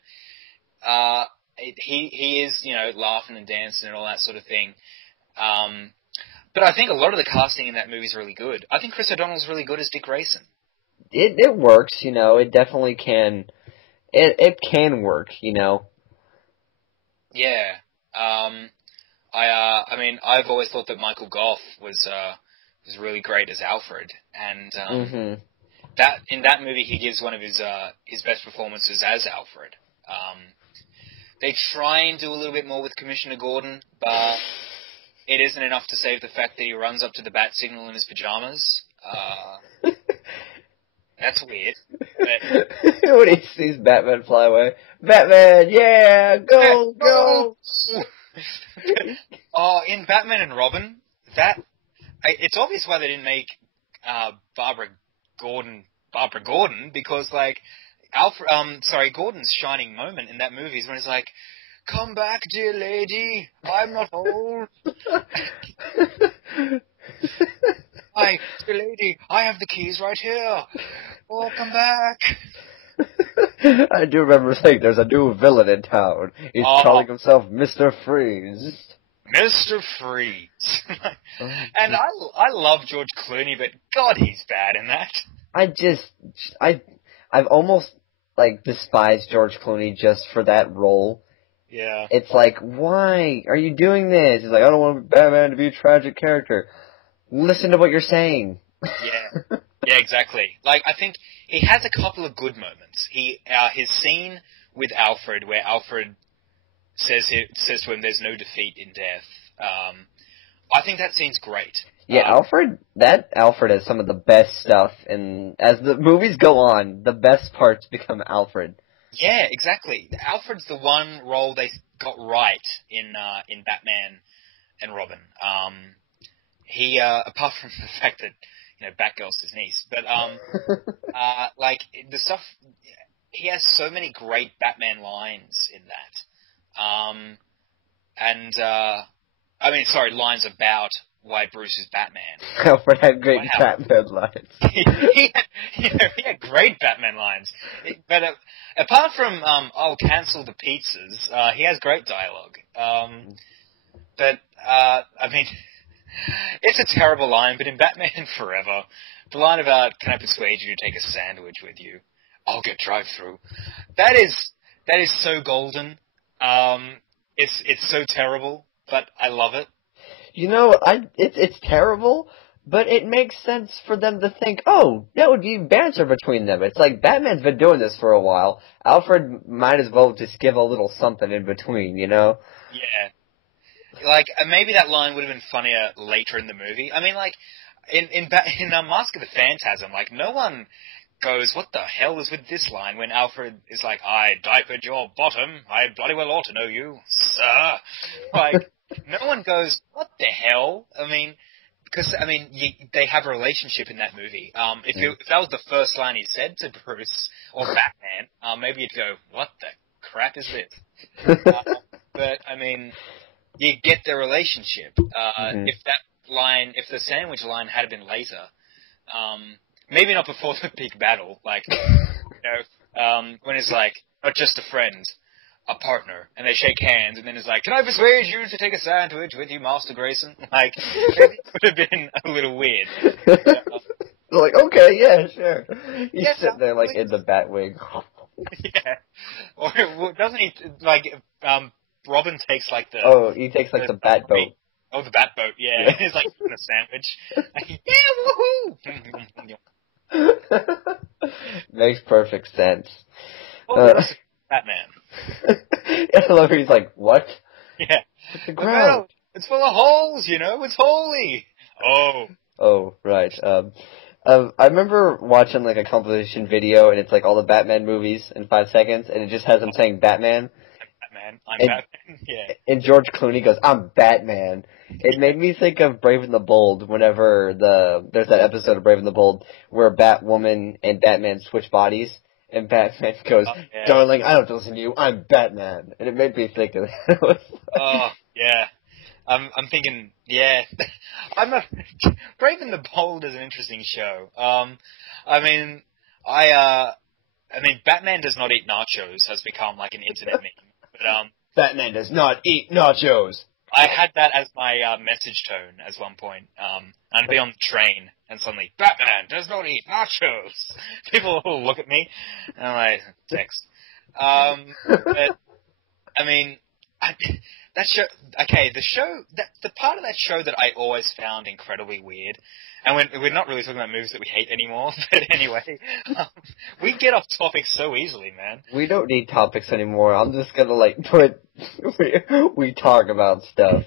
he is, you know, laughing and dancing and all that sort of thing. But I think a lot of the casting in that movie is really good. I think Chris O'Donnell's really good as Dick Grayson. It works, you know. It definitely can. It can work, you know. Yeah. I've always thought that Michael Gough was really great as Alfred, and that in that movie he gives one of his best performances as Alfred. They try and do a little bit more with Commissioner Gordon, but it isn't enough to save the fact that he runs up to the bat signal in his pajamas. That's weird. But when he sees Batman fly away, Batman, yeah, go! Oh, in Batman and Robin, it's obvious why they didn't make Barbara Gordon, because, like, Gordon's shining moment in that movie is when he's like, come back, dear lady, I'm not old. Hi, dear lady, I have the keys right here. Oh, come back. I do remember saying there's a new villain in town. He's calling himself Mr. Freeze. Mr. Freeze. And I love George Clooney, but God, he's bad in that. I've almost, like, despised George Clooney just for that role. Yeah. It's like, why are you doing this? He's like, I don't want Batman to be a tragic character. Listen to what you're saying. Yeah. Yeah, exactly. Like, I think he has a couple of good moments. His scene with Alfred, where Alfred says to him, "There's no defeat in death." I think that scene's great. Yeah, Alfred has some of the best stuff, and as the movies go on, the best parts become Alfred. Yeah, exactly. Alfred's the one role they got right in Batman and Robin. He apart from the fact that Batgirl's his niece, but like the stuff, he has so many great Batman lines in that. Lines about why Bruce is Batman. Alfred had great Batman lines. he had great Batman lines. But apart from, I'll cancel the pizzas, he has great dialogue. It's a terrible line, but in Batman Forever, the line about, "Can I persuade you to take a sandwich with you? I'll get drive-through." That is so golden. It's so terrible, but I love it. It's terrible, but it makes sense for them to think, oh, that would be banter between them. It's like, Batman's been doing this for a while. Alfred might as well just give a little something in between, Yeah. Like, maybe that line would have been funnier later in the movie. I mean, like, in Mask of the Phantasm, like, no one goes, "What the hell is with this line?" when Alfred is like, "I diapered your bottom. I bloody well ought to know you, sir." Like, no one goes, "What the hell?" I mean, because, they have a relationship in that movie. If that was the first line he said to Bruce or Batman, maybe you'd go, "What the crap is this?" But, you get the relationship. If the sandwich line had been later, maybe not before the big battle, like, when it's like, not just a friend, a partner, and they shake hands, and then it's like, "Can I persuade you to take a sandwich with you, Master Grayson?" Like, maybe it would have been a little weird. They're like, okay, yeah, sure. He's sitting there, like, in the Batwing. Yeah. Or, doesn't he, like, Robin takes, like, the... Oh, he takes, like, the bat boat. Oh, the bat boat, yeah. He's, like, eating a sandwich. Like, yeah, woohoo! Makes perfect sense. Batman. I love he's like, what? Yeah. It's the ground. It's full of holes, it's holy. Oh. Oh, right. I remember watching, like, a compilation video, and it's, like, all the Batman movies in 5 seconds, and it just has him saying Batman. I'm Batman, yeah. And George Clooney goes, "I'm Batman." It made me think of Brave and the Bold whenever there's that episode of Brave and the Bold where Batwoman and Batman switch bodies, and Batman goes, "Darling, I don't listen to you, I'm Batman." And it made me think of that. Oh, yeah. I'm thinking, yeah. Brave and the Bold is an interesting show. Batman does not eat nachos has become like an internet meme. But, Batman does not eat nachos. I had that as my message tone at one point. I'd be on the train, and suddenly, "Batman does not eat nachos." People will look at me, and I'm like, text. But, that show, the part of that show that I always found incredibly weird, and we're not really talking about movies that we hate anymore, but anyway, we get off topic so easily, man. We don't need topics anymore. I'm just gonna, like, we talk about stuff.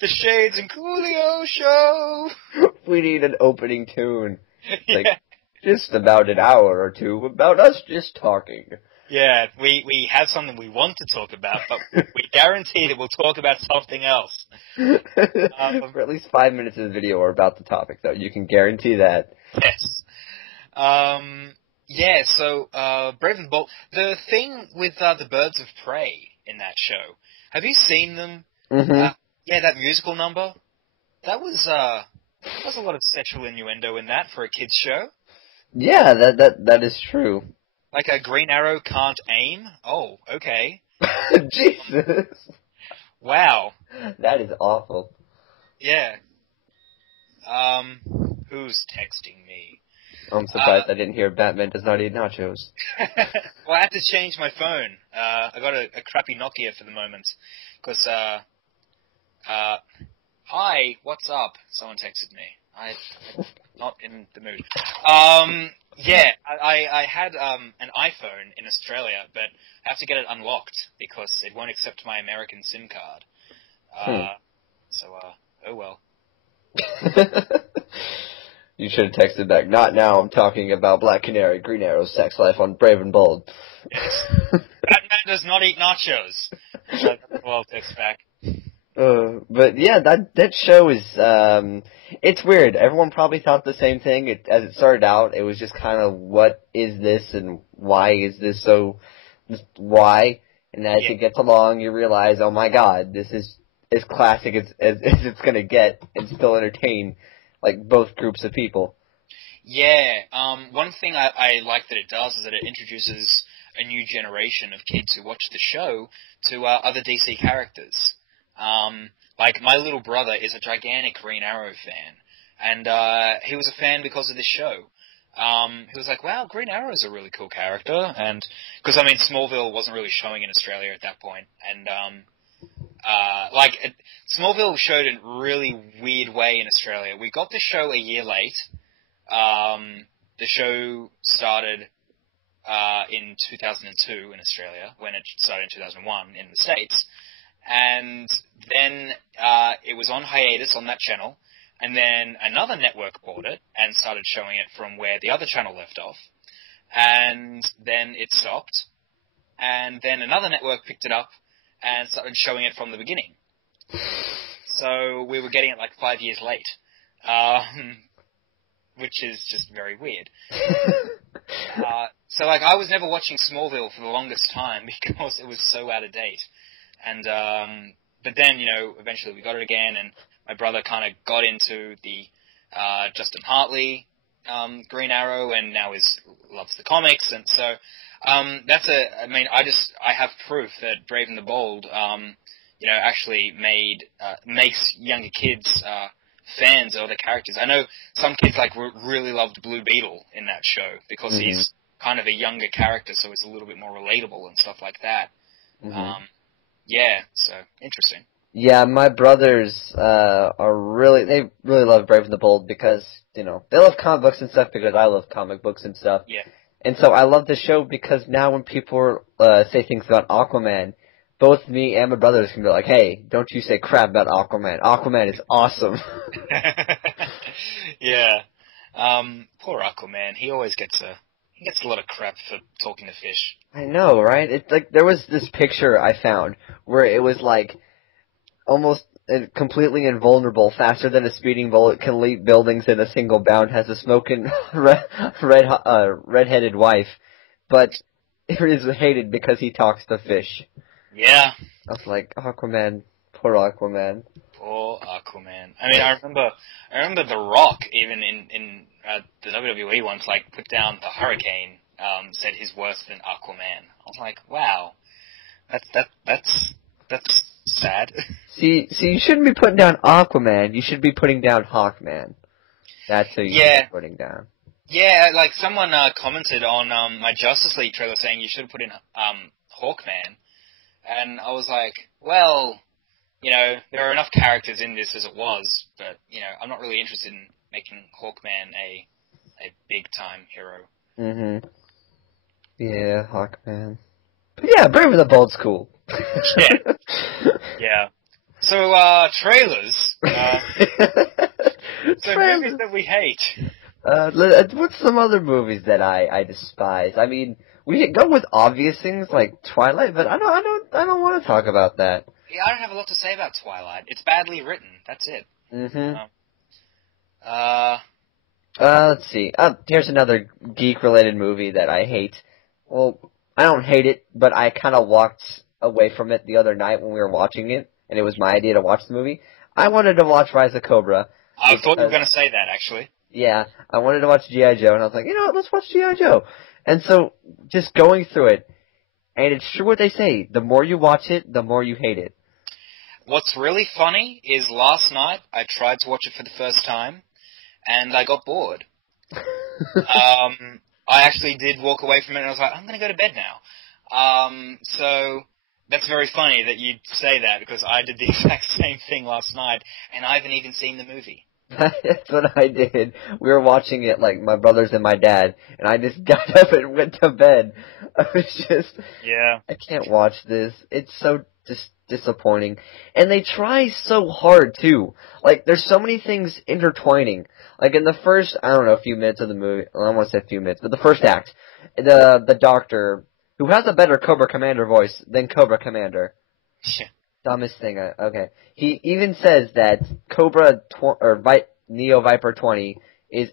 The Shades and Coolio show! We need an opening tune. Like, just about an hour or two about us just talking. Yeah, we have something we want to talk about, but we guarantee that we'll talk about something else. For at least 5 minutes of the video are about the topic, though. You can guarantee that. Yes. So, Brave and the Bold. The thing with the Birds of Prey in that show, have you seen them? Mm-hmm. That musical number. That was a lot of sexual innuendo in that for a kids show. Yeah, that is true. Like a Green Arrow can't aim? Oh, okay. Jesus. Wow. That is awful. Yeah. Who's texting me? I'm surprised I didn't hear Batman does not eat nachos. Well, I had to change my phone. I got a crappy Nokia for the moment. Because, hi, what's up? Someone texted me. I'm not in the mood. Yeah, I had an iPhone in Australia, but I have to get it unlocked because it won't accept my American SIM card. So, oh well. You should have texted back. Not now. I'm talking about Black Canary, Green Arrow, sex life on Brave and Bold. Yes. Batman does not eat nachos. Well, text back. But yeah, that show is it's weird. Everyone probably thought the same thing. As it started out, it was just kind of what is this and why is this so why? And as it gets along, you realize, oh my god, this is as classic as it's gonna get and still entertain like both groups of people. Yeah, one thing I like that it does is that it introduces a new generation of kids who watch the show to other DC characters. Like, my little brother is a gigantic Green Arrow fan, and he was a fan because of this show. He was like, wow, Green Arrow is a really cool character, and, because, I mean, Smallville wasn't really showing in Australia at that point, and, Smallville showed in a really weird way in Australia. We got the show a year late. The show started in 2002 in Australia, when it started in 2001 in the States. And then it was on hiatus on that channel, and then another network bought it and started showing it from where the other channel left off. And then it stopped, and then another network picked it up and started showing it from the beginning. So we were getting it like 5 years late, which is just very weird. So like I was never watching Smallville for the longest time because it was so out of date. And but then, you know, eventually we got it again, and my brother kind of got into the Justin Hartley Green Arrow, and now loves the comics, and so I have proof that Brave and the Bold, you know, actually makes younger kids fans of other characters. I know some kids like really loved Blue Beetle in that show because he's kind of a younger character, so it's a little bit more relatable and stuff like that. Yeah, so interesting. Yeah, my brothers they really love Brave and the Bold because, you know, they love comic books and stuff because I love comic books and stuff. Yeah. And so I love the show because now when people say things about Aquaman, both me and my brothers can be like, hey, don't you say crap about Aquaman. Aquaman is awesome. Yeah. Poor Aquaman. He always gets a lot of crap for talking to fish. I know, right? It's like there was this picture I found where it was like almost completely invulnerable, faster than a speeding bullet, can leap buildings in a single bound, has a smoking redheaded wife, but it is hated because he talks to fish. Yeah. I was like, Aquaman, poor Aquaman. Poor Aquaman. I mean, I remember The Rock even in the WWE once like put down the Hurricane, said he's worse than Aquaman. I was like, wow, that's sad. See, you shouldn't be putting down Aquaman. You should be putting down Hawkman. That's who you should be putting down. Yeah, like someone commented on my Justice League trailer saying you should have put in Hawkman, and I was like, well, you know, there are enough characters in this as it was, but you know, I'm not really interested in making Hawkman a big time hero. Yeah, Hawkman. But yeah, Brave and the Bold's cool. Yeah. So, trailers. So movies that we hate. What's some other movies that I despise? I mean, we could go with obvious things like Twilight, but I don't want to talk about that. Yeah, I don't have a lot to say about Twilight. It's badly written. That's it. Let's see. Here's another geek-related movie that I hate. Well, I don't hate it, but I kind of walked away from it the other night when we were watching it, and it was my idea to watch the movie. I wanted to watch Rise of Cobra. I thought you were going to say that, actually. Yeah, I wanted to watch G.I. Joe, and I was like, you know what, let's watch G.I. Joe. And so, just going through it, and it's true what they say, the more you watch it, the more you hate it. What's really funny is last night I tried to watch it for the first time, and I got bored. I actually did walk away from it, and I was like, I'm going to go to bed now. So that's very funny that you say that, because I did the exact same thing last night, and I haven't even seen the movie. That's what I did. We were watching it, like, my brothers and my dad, and I just got up and went to bed. I was just, yeah, I can't watch this. It's so just disappointing. And they try so hard, too. Like, there's so many things intertwining. Like, in the first, I don't know, few minutes of the movie, well, I don't want to say a few minutes, but the first act, the doctor, who has a better Cobra Commander voice than Cobra Commander. Dumbest thing. Okay. He even says that Cobra Neo Viper 20 is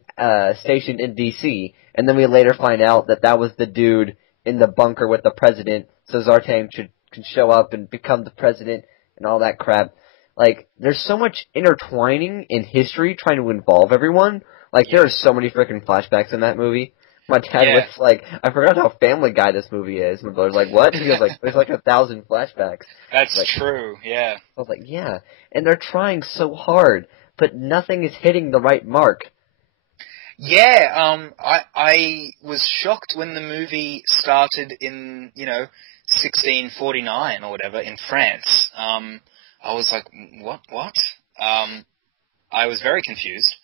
stationed in D.C., and then we later find out that that was the dude in the bunker with the president, so Zartan can show up and become the president and all that crap. Like, there's so much intertwining in history trying to involve everyone. Like, there are so many freaking flashbacks in that movie. My dad was like, I forgot how Family Guy this movie is. My brother's like, what? He goes like, there's like 1,000 flashbacks. That's like, true, yeah. I was like, yeah. And they're trying so hard, but nothing is hitting the right mark. Yeah, I was shocked when the movie started in, 1649 or whatever, in France. I was like, what? I was very confused.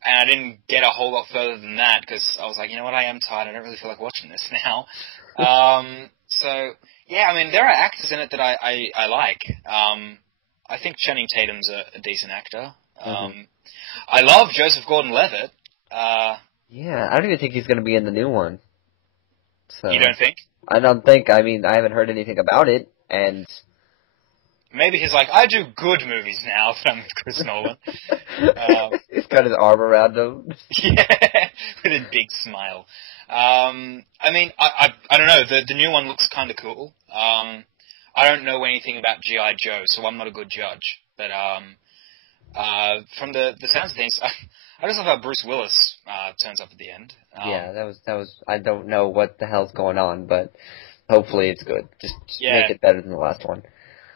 And I didn't get a whole lot further than that, because I was like, you know what, I am tired, I don't really feel like watching this now. So, yeah, I mean, there are actors in it that I like. I think Channing Tatum's a decent actor. I love Joseph Gordon-Levitt. Yeah, I don't even think he's going to be in the new one. So, you don't think? I don't think, I mean, I haven't heard anything about it, and... Maybe he's like, I do good movies now that I'm with Chris Nolan. He's got his arm around him. Yeah, with a big smile. I mean, I don't know, the new one looks kind of cool. I don't know anything about G.I. Joe, so I'm not a good judge. But from the sounds of things, I just love how Bruce Willis turns up at the end. Yeah, that was. I don't know what the hell's going on, but hopefully it's good. Just make it better than the last one.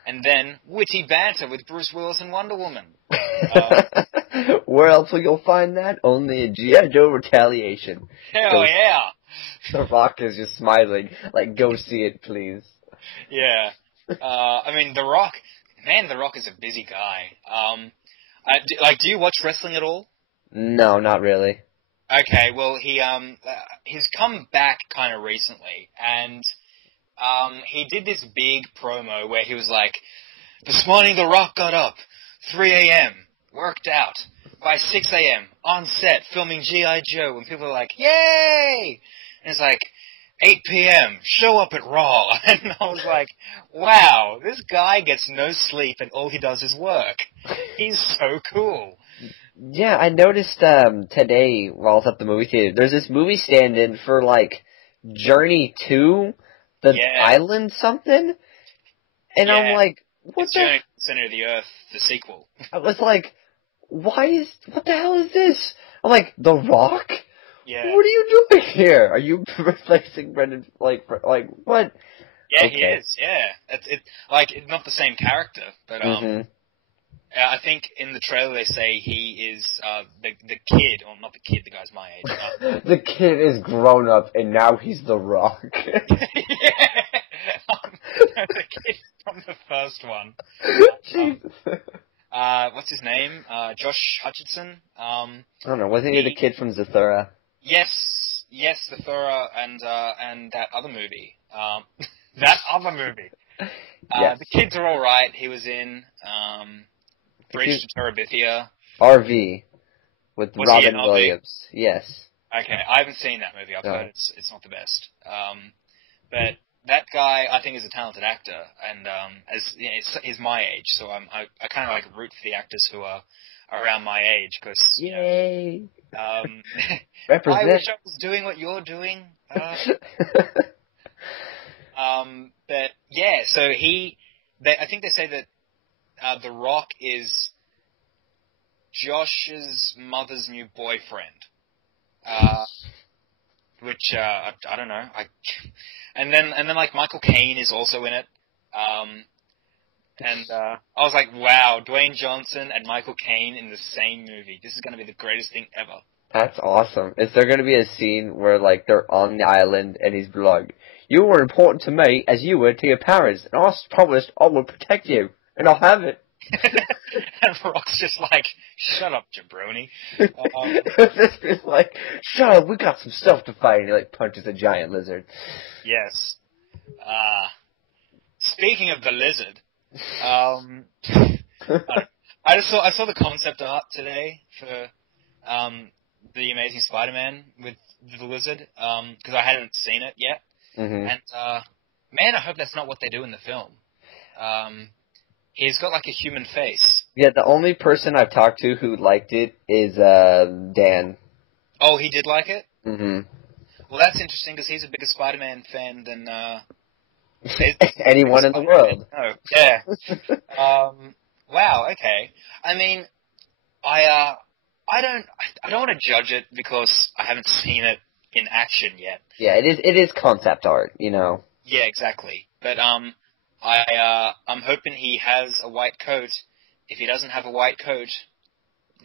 And then witty banter with Bruce Willis and Wonder Woman. Where else will you find that? Only in G.I. Joe Retaliation. Hell yeah! The Rock is just smiling, like, go see it, please. Yeah. I mean, The Rock is a busy guy. Do you watch wrestling at all? No, not really. Okay, well, he's come back kind of recently, and he did this big promo where he was like, this morning The Rock got up, 3 a.m., worked out, by 6 a.m., on set, filming G.I. Joe, and people are like, yay! And it's like, 8 p.m., show up at Raw. And I was like, wow, this guy gets no sleep and all he does is work. He's so cool. Yeah, I noticed today while I was at the movie theater, there's this movie stand-in for, like, Journey 2, the island something, and I'm like, what it's Journey to the Center of the Earth, the sequel. I was like, what the hell is this? I'm like, The Rock? Yeah. What are you doing here? Are you replacing Brendan, like what? Yeah, okay. He is, yeah. It's not the same character, but, I think in the trailer they say he is, the kid, or not the kid, the guy's my age. The kid is grown up, and now he's The Rock. Yeah! The kid from the first one. Jesus. What's his name? Josh Hutcherson? I don't know, wasn't he the kid from Zathura? Yes, Zathura and that other movie. That other movie. Yes. The kids are alright. He was in, Bridge to Terabithia. RV. With Robin Williams. Yes. Okay, I haven't seen that movie. I've heard it's not the best. But that guy, I think, is a talented actor, and he's my age, so I kind of like root for the actors who are around my age, because yay, I wish I was doing what you're doing. But yeah, so I think they say that The Rock is Josh's mother's new boyfriend. Which I don't know. And then like Michael Caine is also in it. And I was like, wow, Dwayne Johnson and Michael Caine in the same movie. This is going to be the greatest thing ever. That's awesome. Is there going to be a scene where, like, they're on the island and he's like, you were important to me as you were to your parents, and I promised I would protect you, and I'll have it. And Rock's just like, shut up, jabroni. It's like, shut up, we got some stuff to fight, and he, like, punches a giant lizard. Yes. Speaking of the lizard, I saw the concept art today for the Amazing Spider-Man with the lizard, because I hadn't seen it yet. Mm-hmm. And man, I hope that's not what they do in the film. He's got like a human face. Yeah, the only person I've talked to who liked it is Dan. Oh, he did like it? Mm-hmm. Well, that's interesting because he's a bigger Spider-Man fan than anyone in the world. Oh, yeah. Wow. Okay. I mean, I don't want to judge it because I haven't seen it in action yet. Yeah, it is concept art, you know. Yeah, exactly. But I'm hoping he has a white coat. If he doesn't have a white coat,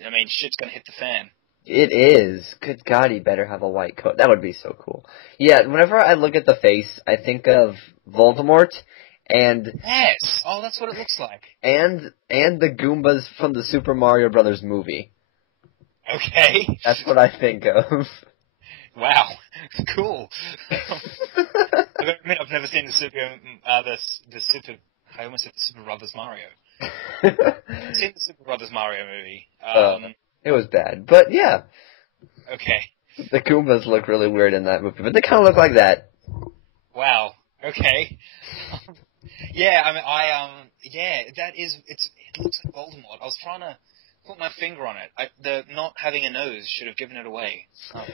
I mean, shit's gonna hit the fan. It is. Good God, he better have a white coat. That would be so cool. Yeah, whenever I look at the face, I think of Voldemort and... Yes! Oh, that's what it looks like. And the Goombas from the Super Mario Brothers movie. Okay. That's what I think of. Wow. Cool. I mean, I've never seen the Super... I almost said the Super Brothers Mario. I've seen the Super Brothers Mario movie. It was bad, but yeah. Okay. The Goombas look really weird in that movie, but they kind of look like that. Wow. Okay. Yeah, I mean, yeah, it looks like Voldemort. I was trying to put my finger on it. The not having a nose should have given it away. Oh.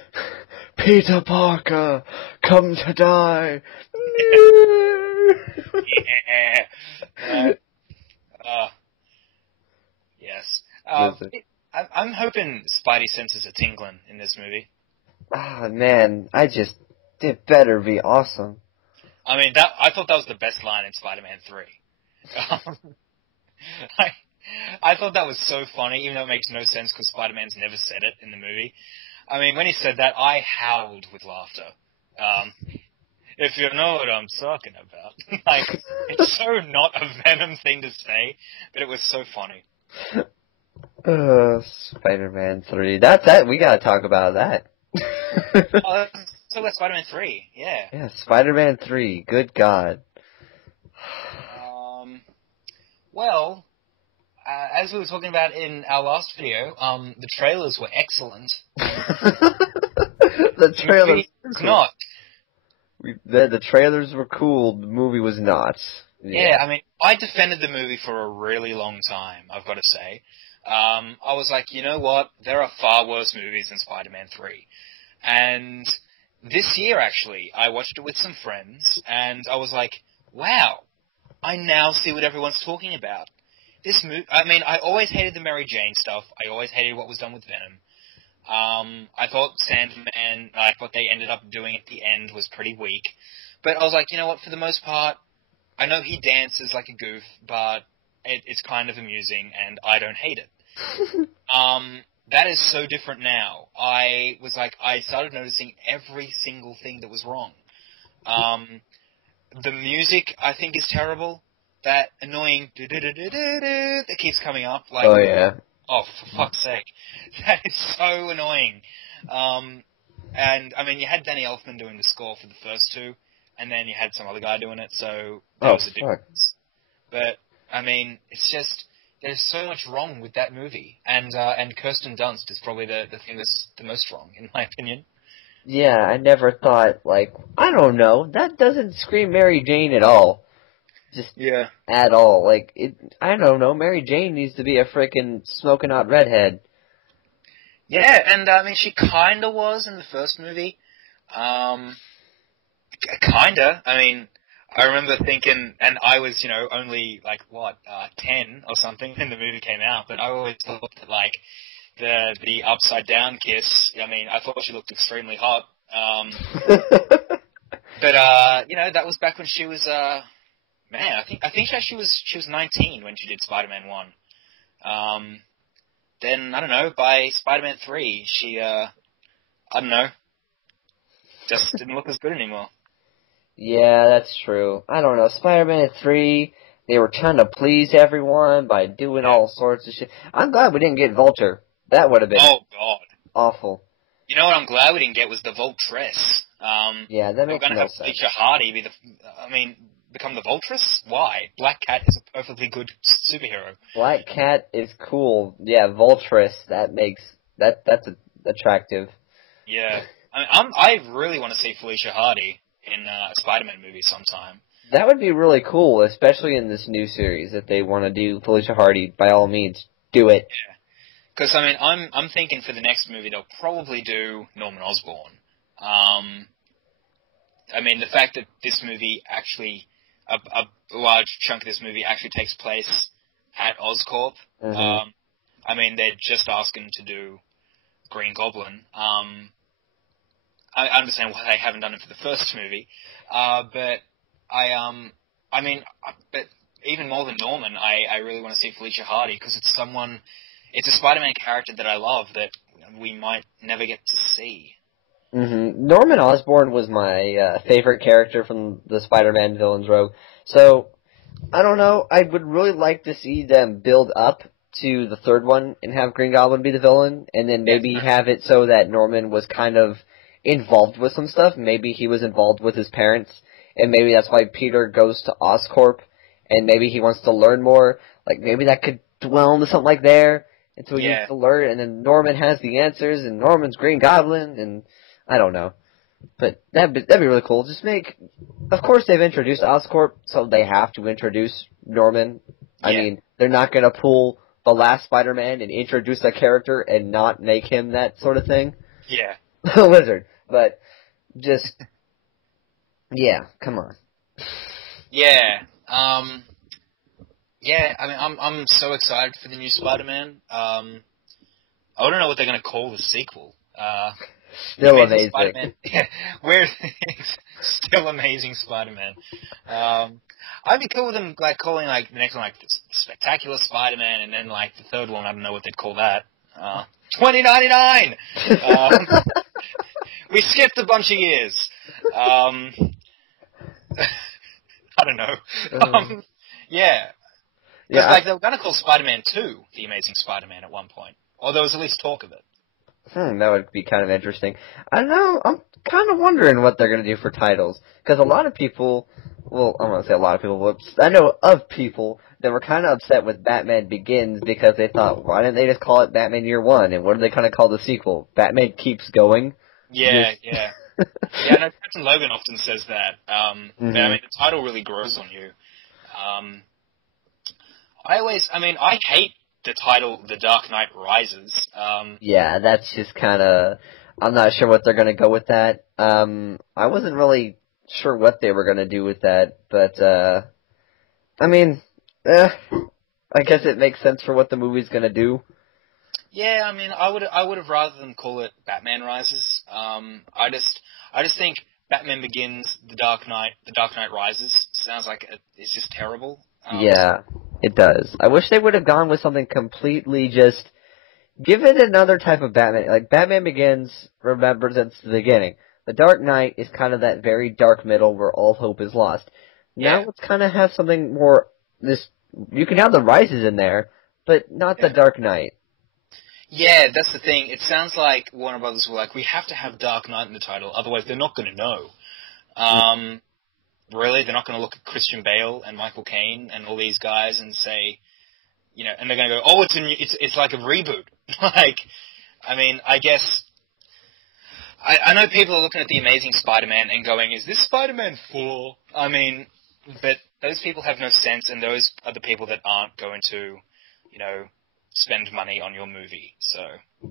Peter Parker, come to die. Yeah. Yes. I'm hoping Spidey senses are tingling in this movie. Oh, man, it better be awesome. I mean, I thought that was the best line in Spider-Man 3. I thought that was so funny, even though it makes no sense because Spider-Man's never said it in the movie. I mean, when he said that, I howled with laughter. If you know what I'm talking about. Like, it's so not a Venom thing to say, but it was so funny. Spider-Man 3. That's that. We gotta talk about that. So that's Spider-Man 3, yeah. Yeah, Spider-Man 3. Good God. Well, as we were talking about in our last video, the trailers were excellent. The trailers was not. The trailers were cool. The movie was not. Yeah, I mean, I defended the movie for a really long time, I've got to say. I was like, you know what? There are far worse movies than Spider-Man 3. And this year, actually, I watched it with some friends, and I was like, wow, I now see what everyone's talking about. This movie, I mean, I always hated the Mary Jane stuff. I always hated what was done with Venom. I thought Sandman, like what they ended up doing at the end was pretty weak. But I was like, you know what, for the most part, I know he dances like a goof, but it's kind of amusing, and I don't hate it. That is so different now. I started noticing every single thing that was wrong. The music, I think, is terrible. That annoying do-do-do-do-do-do that keeps coming up. Like, oh, yeah. Oh, for fuck's sake. That is so annoying. And, I mean, you had Danny Elfman doing the score for the first two, and then you had some other guy doing it, so there was a difference. But, I mean, it's just, there's so much wrong with that movie. And Kirsten Dunst is probably the thing that's the most wrong, in my opinion. Yeah, I never thought, like, I don't know, that doesn't scream Mary Jane at all. Just at all. Like, I don't know, Mary Jane needs to be a frickin' smoking hot redhead. Yeah, and I mean, she kinda was in the first movie. Kinda. I mean, I remember thinking, and I was, only, 10 or something when the movie came out, but I always thought that, the upside down kiss, I thought she looked extremely hot. But, that was back when she was, I think she was 19 when she did Spider-Man 1. Then, I don't know, by Spider-Man 3, she, I don't know, just didn't look as good anymore. Yeah, that's true. I don't know. Spider-Man 3, they were trying to please everyone by doing all sorts of shit. I'm glad we didn't get Vulture. That would have been awful. You know what I'm glad we didn't get was the Voltress. Yeah, that makes no sense. We're going to have Felicia Hardy become the Voltress? Why? Black Cat is a perfectly good superhero. Black Cat is cool. Yeah, Voltress, that's attractive. Yeah. I really want to see Felicia Hardy in a Spider-Man movie sometime. That would be really cool, especially in this new series. If they want to do Felicia Hardy, by all means, do it. Yeah. Because, I'm thinking for the next movie they'll probably do Norman Osborn. The fact that this movie actually, a large chunk of this movie actually takes place at Oscorp. Mm-hmm. They're just asking to do Green Goblin. I understand why they haven't done it for the first movie, but but even more than Norman, I really want to see Felicia Hardy because it's a Spider-Man character that I love that we might never get to see. Mm-hmm. Norman Osborn was my favorite character from the Spider-Man villains rogue, so I don't know. I would really like to see them build up to the third one and have Green Goblin be the villain, and then maybe have it so that Norman was kind of involved with some stuff. Maybe he was involved with his parents, and maybe that's why Peter goes to Oscorp, and maybe he wants to learn more. Maybe that could dwell into something like there, and so he needs to learn, and then Norman has the answers, and Norman's Green Goblin, and I don't know. But that'd be really cool. Of course they've introduced Oscorp, so they have to introduce Norman. Yeah. They're not gonna pull the last Spider-Man and introduce a character and not make him that sort of thing. Yeah. Lizard. But, yeah, come on. Yeah. I'm so excited for the new Spider-Man. I don't know what they're going to call the sequel. Still Amazing. Where's Still Amazing Spider-Man. I'd be cool with them, calling, the next one, the Spectacular Spider-Man, and then, the third one, I don't know what they'd call that. 2099! We skipped a bunch of years. I don't know. Yeah. Because, they were going to call Spider-Man 2 The Amazing Spider-Man at one point. Or there was at least talk of it. That would be kind of interesting. I don't know. I'm kind of wondering what they're going to do for titles. Because a lot of people, well, I'm going to say a lot of people, but I know of people that were kind of upset with Batman Begins because they thought, why didn't they just call it Batman Year One? And what do they kind of call the sequel? Batman Keeps Going? Yeah. Yeah, I know Captain Logan often says that. But, the title really grows on you. I hate the title The Dark Knight Rises. Yeah, that's just kind of... I'm not sure what they're going to go with that. I wasn't really sure what they were going to do with that, but, I guess it makes sense for what the movie's going to do. Yeah, I would have rather them call it Batman Rises. I just think Batman Begins, The Dark Knight Rises sounds like it's just terrible. Yeah, it does. I wish they would have gone with something completely just... Give it another type of Batman. Batman Begins represents the beginning. The Dark Knight is kind of that very dark middle where all hope is lost. Now let's kind of have something more... You can have the Rises in there, but not the Dark Knight. Yeah, that's the thing. It sounds like Warner Brothers were like, we have to have Dark Knight in the title, otherwise they're not going to know. Really? They're not going to look at Christian Bale and Michael Caine and all these guys and say, and they're going to go, oh, it's like a reboot. I guess, I know people are looking at The Amazing Spider-Man and going, is this Spider-Man 4? But those people have no sense, and those are the people that aren't going to, spend money on your movie, so...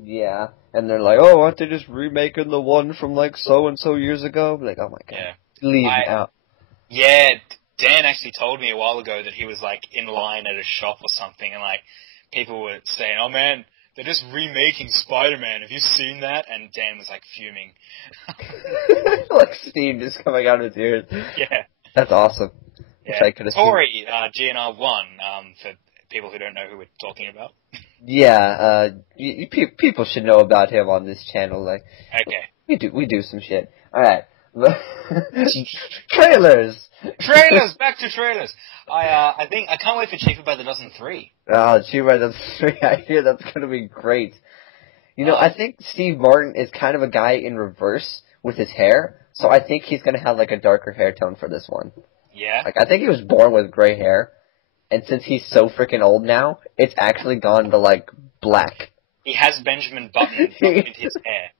Yeah, and they're like, oh, aren't they just remaking the one from, so-and-so years ago? Oh my god. Yeah. Leave it out. Yeah, Dan actually told me a while ago that he was, like, in line at a shop or something, and, like, people were saying, oh, man, they're just remaking Spider-Man. Have you seen that? And Dan was, like, fuming. Like steam just coming out of his ears. Yeah. That's awesome. Yeah. Tori, GNR1, for people who don't know who we're talking about. Yeah, people should know about him on this channel. Like, okay. We do some shit. Alright. Trailers! Trailers! Back to trailers! I can't wait for Cheaper by the Dozen 3. Oh, Cheaper by the Dozen 3. I hear that's gonna be great. You know, I think Steve Martin is kind of a guy in reverse with his hair, so I think he's gonna have, like, a darker hair tone for this one. Yeah? Like, I think he was born with gray hair, and since he's so freaking old now, it's actually gone to, like, black. He has Benjamin Button in his hair.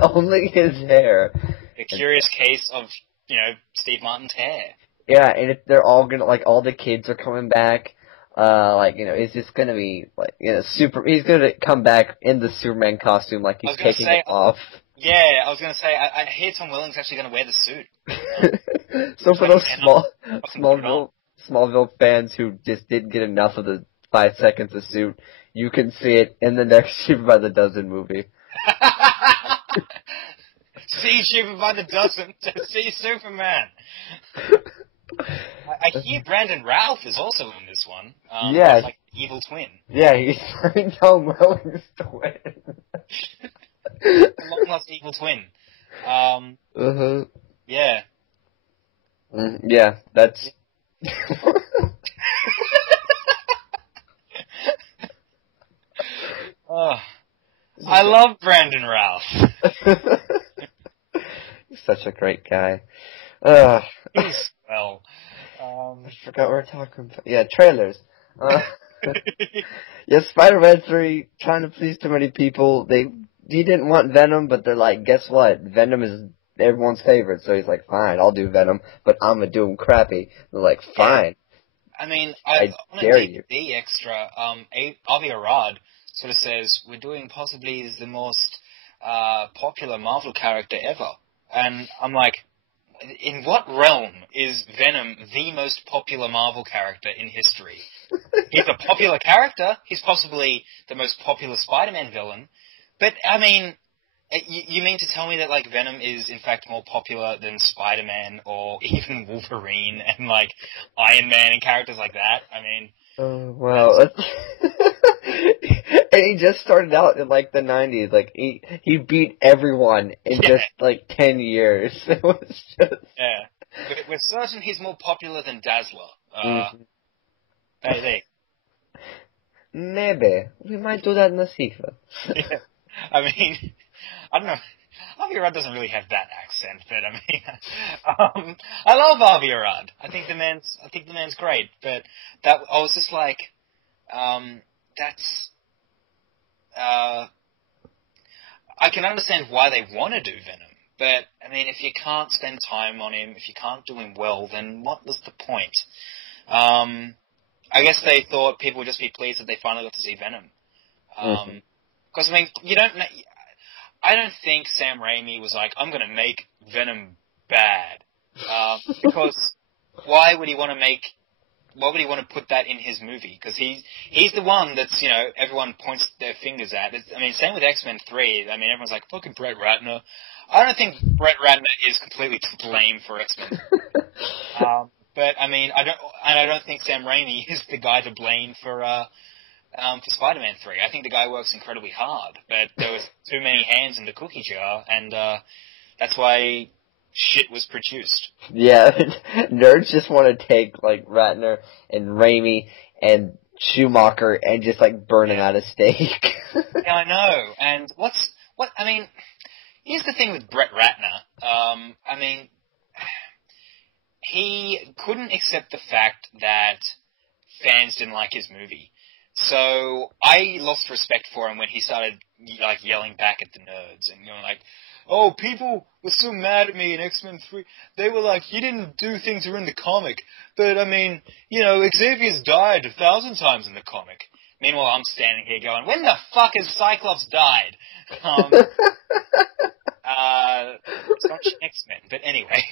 Only his hair. The curious case of, you know, Steve Martin's hair. Yeah, and they're all gonna, like, all the kids are coming back. Like, you know, it's just gonna be, like, you know, he's gonna come back in the Superman costume, like he's taking it off. Yeah, I was gonna say, I hear Tom Welling's actually gonna wear the suit. So for those Smallville fans who just didn't get enough of the 5 seconds of suit, you can see it in the next Cheaper by the Dozen movie. See Cheaper by the Dozen to see Superman. I hear Brandon Routh is also in this one. Yeah. Like evil twin. Yeah, he's Tom Welling's twin. A long-lost evil twin. Yeah. Yeah, that's... I love Brandon Routh. He's such a great guy. He's well. I forgot what we're talking about. Yeah, trailers. Yeah, Spider-Man 3, trying to please too many people. He didn't want Venom, but they're like, guess what? Venom is everyone's favorite, so he's like, fine, I'll do Venom, but I'm gonna do him crappy. They're like, fine. I mean, I dare you. The extra, Avi Arad sort of says, we're doing possibly the most popular Marvel character ever. And I'm like, in what realm is Venom the most popular Marvel character in history? He's a popular character. He's possibly the most popular Spider-Man villain. But, I mean, you mean to tell me that, like, Venom is, in fact, more popular than Spider-Man or even Wolverine and, like, Iron Man and characters like that? I mean... Oh, wow. And he just started out in, like, the 90s. Like, he beat everyone in just, like, 10 years. It was just... Yeah. But we're certain he's more popular than Dazzler. Maybe. Maybe. We might do that in the sequel. Yeah. I mean, I don't know. Avi Arad doesn't really have that accent, but I mean, I love Avi Arad. I think the man's great. But I was just like, that's. I can understand why they want to do Venom, but I mean, if you can't spend time on him, if you can't do him well, then what was the point? I guess they thought people would just be pleased that they finally got to see Venom. Because, I mean, I don't think Sam Raimi was like, I'm going to make Venom bad. Because why would he want to put that in his movie? Because he's the one that's, you know, everyone points their fingers at. I mean, same with X-Men 3. I mean, everyone's like, fucking Brett Ratner. I don't think Brett Ratner is completely to blame for X-Men. But, I mean, I don't think Sam Raimi is the guy to blame for Spider-Man 3. I think the guy works incredibly hard, but there was too many hands in the cookie jar, and that's why shit was produced. Yeah, nerds just want to take, like, Ratner and Raimi and Schumacher and just, like, burn it at a stake. Yeah, I know. And I mean, here's the thing with Brett Ratner. I mean, he couldn't accept the fact that fans didn't like his movie. So I lost respect for him when he started, like, yelling back at the nerds and going like, oh, people were so mad at me in X-Men 3. They were like, you didn't do things that were in the comic. But, I mean, you know, Xavier's died 1,000 times in the comic. Meanwhile, I'm standing here going, when the fuck has Cyclops died? astonishing X-Men. But anyway,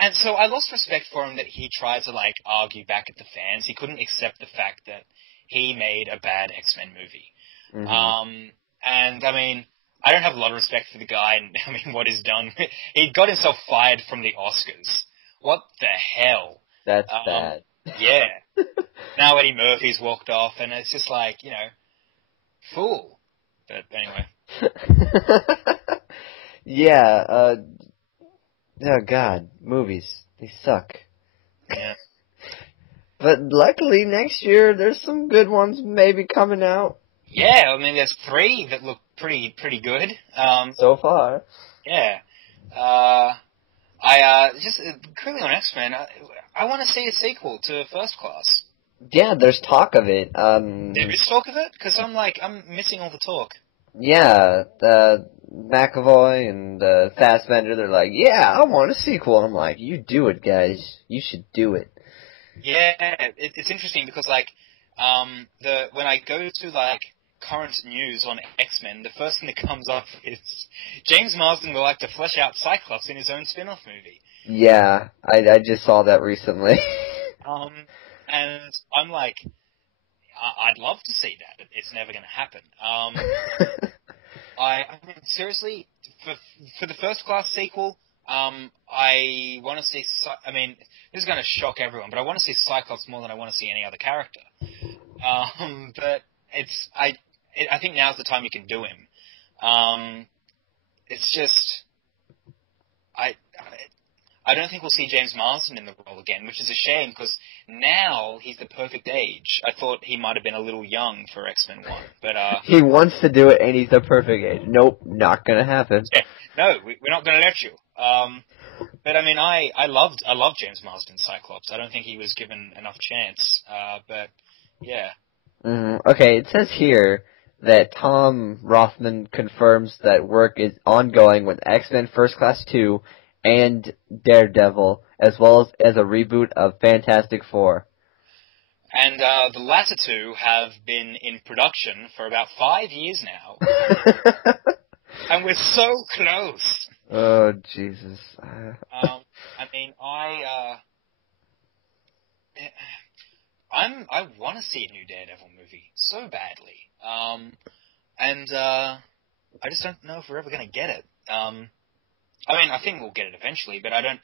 and so I lost respect for him that he tried to, like, argue back at the fans. He couldn't accept the fact that he made a bad X-Men movie. Mm-hmm. And, I mean, I don't have a lot of respect for the guy and, I mean, what he's done. He got himself fired from the Oscars. What the hell? That's bad. Yeah. Now Eddie Murphy's walked off, and it's just like, you know, fool. But anyway. Yeah, oh god, movies. They suck. Yeah. But luckily, next year, there's some good ones maybe coming out. Yeah, I mean, there's 3 that look pretty good. So far. Yeah. Just quickly on X-Men, I want to see a sequel to First Class. Yeah, there's talk of it. There is talk of it? Because I'm missing all the talk. Yeah, McAvoy and Fassbender, they're like, yeah, I want a sequel. And I'm like, you do it, guys. You should do it. Yeah, it's interesting because, like, when I go to, like, current news on X-Men, the first thing that comes up is James Marsden would like to flesh out Cyclops in his own spin-off movie. Yeah, I just saw that recently. And I'm like, I'd love to see that, but it's never going to happen. I mean, seriously, for the First Class sequel, I want to see, I mean, this is going to shock everyone, but I want to see Cyclops more than I want to see any other character. But I think now's the time you can do him. It's just, I don't think we'll see James Marsden in the role again, which is a shame, because now he's the perfect age. I thought he might have been a little young for X-Men 1, but he wants to do it, and he's the perfect age. Nope, not gonna happen. Yeah, no, we're not gonna let you. But I mean, I loved James Marsden's Cyclops. I don't think he was given enough chance. But yeah. Mm-hmm. Okay, it says here that Tom Rothman confirms that work is ongoing with X-Men First Class 2 and Daredevil, as well as a reboot of Fantastic Four. And the latter 2 have been in production for about 5 years now. And we're so close. Oh, Jesus. I mean, I want to see a new Daredevil movie so badly. And I just don't know if we're ever going to get it. I mean, I think we'll get it eventually, but I don't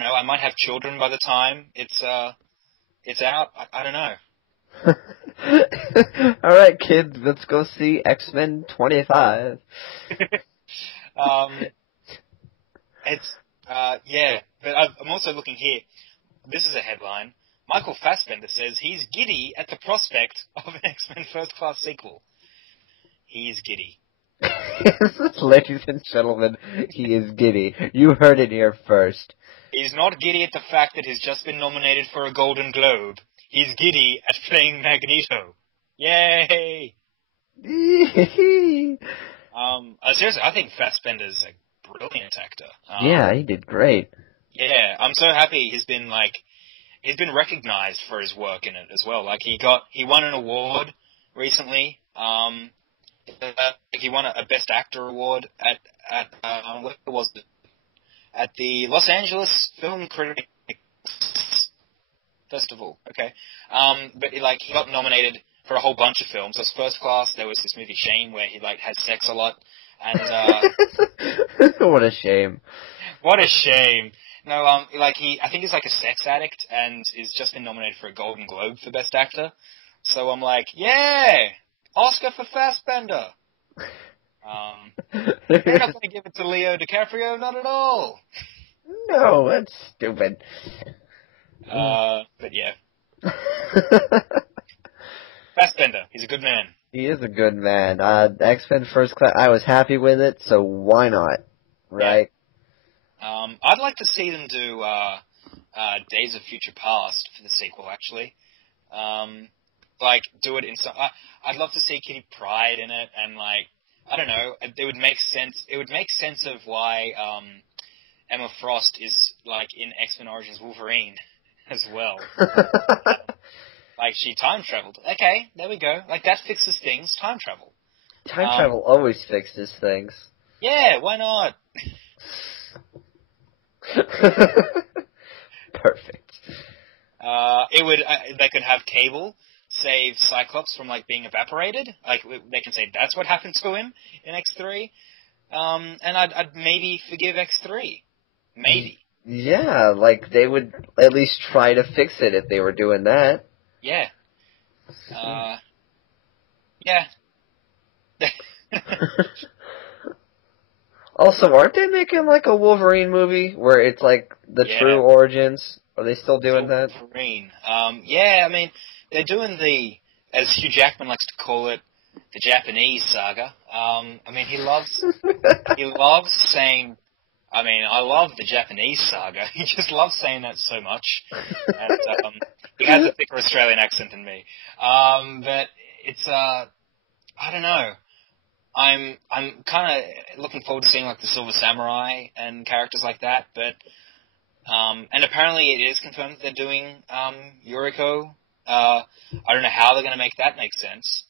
know, I might have children by the time it's out. I don't know. Alright, kids, let's go see X-Men 25. Yeah, but I'm also looking here. This is a headline. Michael Fassbender says he's giddy at the prospect of an X-Men First Class sequel. He is giddy. Ladies and gentlemen, he is giddy. You heard it here first. He's not giddy at the fact that he's just been nominated for a Golden Globe. He's giddy at playing Magneto. Yay! Seriously, I think Fassbender's a brilliant actor. Yeah, he did great. Yeah, I'm so happy he's been recognized for his work in it as well. Like, he won an award recently. He won a Best Actor award at what was it? At the Los Angeles Film Critics Festival. Okay, but he got nominated for a whole bunch of films. As First Class, there was this movie Shame where he had sex a lot, and what a shame. What a shame. No, I think he's like a sex addict and is just been nominated for a Golden Globe for Best Actor. So I'm like, yeah, Oscar for Fassbender. They're not going to give it to Leo DiCaprio, not at all. No, that's stupid. But yeah. Fassbender, he's a good man. He is a good man. X-Men First Class, I was happy with it, so why not? Right? Yeah. I'd like to see them do Days of Future Past for the sequel, actually. Do it in some... I'd love to see Kitty Pryde in it, and, I don't know, it would make sense. It would make sense of why Emma Frost is, in X-Men Origins Wolverine as well. Like, she time traveled. Okay, there we go. Like, that fixes things. Time travel. Time travel always fixes things. Yeah, why not? Perfect. They could have Cable save Cyclops from, like, being evaporated. Like, they can say that's what happened to him in X3. And I'd maybe forgive X3. Maybe. Yeah, like, they would at least try to fix it if they were doing that. Yeah. Yeah. Also, aren't they making, like, a Wolverine movie where it's, like, the true origins? Are they still doing that? Wolverine. Yeah, I mean, they're doing as Hugh Jackman likes to call it, the Japanese saga. I mean, he loves saying, I love the Japanese saga. He just loves saying that so much. And, he has a thicker Australian accent than me. But it's, I don't know. I'm kind of looking forward to seeing, like, the Silver Samurai and characters like that, but, and apparently it is confirmed that they're doing, Yuriko. I don't know how they're gonna make that make sense.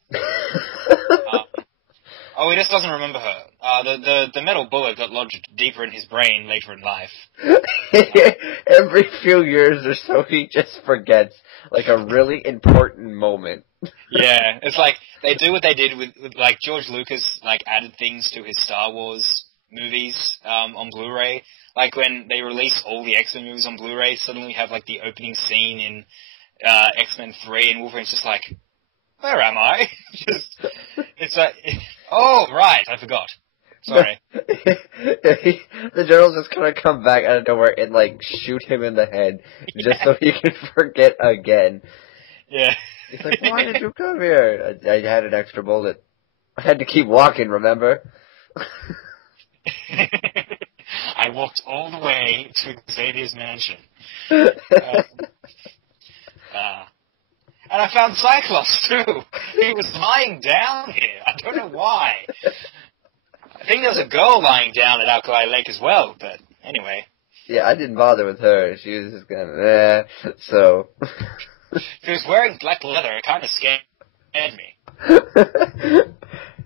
He just doesn't remember her. The metal bullet got lodged deeper in his brain later in life. Every few years or so, he just forgets, like, a really important moment. Yeah, it's like, they do what they did with like, George Lucas, like, added things to his Star Wars movies, on Blu-ray. Like, when they release all the X-Men movies on Blu-ray, suddenly we have, like, the opening scene in, X-Men 3, and Wolverine's just like, where am I? It's like, oh, right, I forgot. Sorry. The general's just gonna come back out of nowhere and, like, shoot him in the head, just so he can forget again. Yeah. He's like, why did you come here? I had an extra bullet. I had to keep walking, remember? I walked all the way to Xavier's mansion. And I found Cyclops, too. He was lying down here. I don't know why. I think there was a girl lying down at Alkali Lake as well, but anyway. Yeah, I didn't bother with her. She was just kind of, so... She was wearing black leather. It kind of scared me.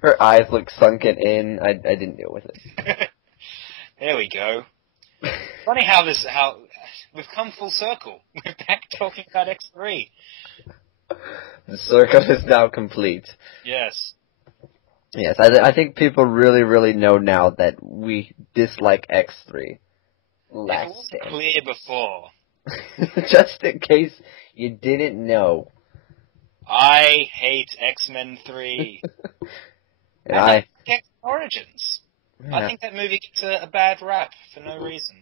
Her eyes looked sunken in. I didn't deal with it. There we go. Funny how we've come full circle. We're back talking about X3. The circle is now complete. Yes. Yes, I think people really, really know now that we dislike X3. It wasn't clear before. Just in case you didn't know. I hate X-Men 3. and I X Origins. Yeah. I think that movie gets a bad rap for no reason.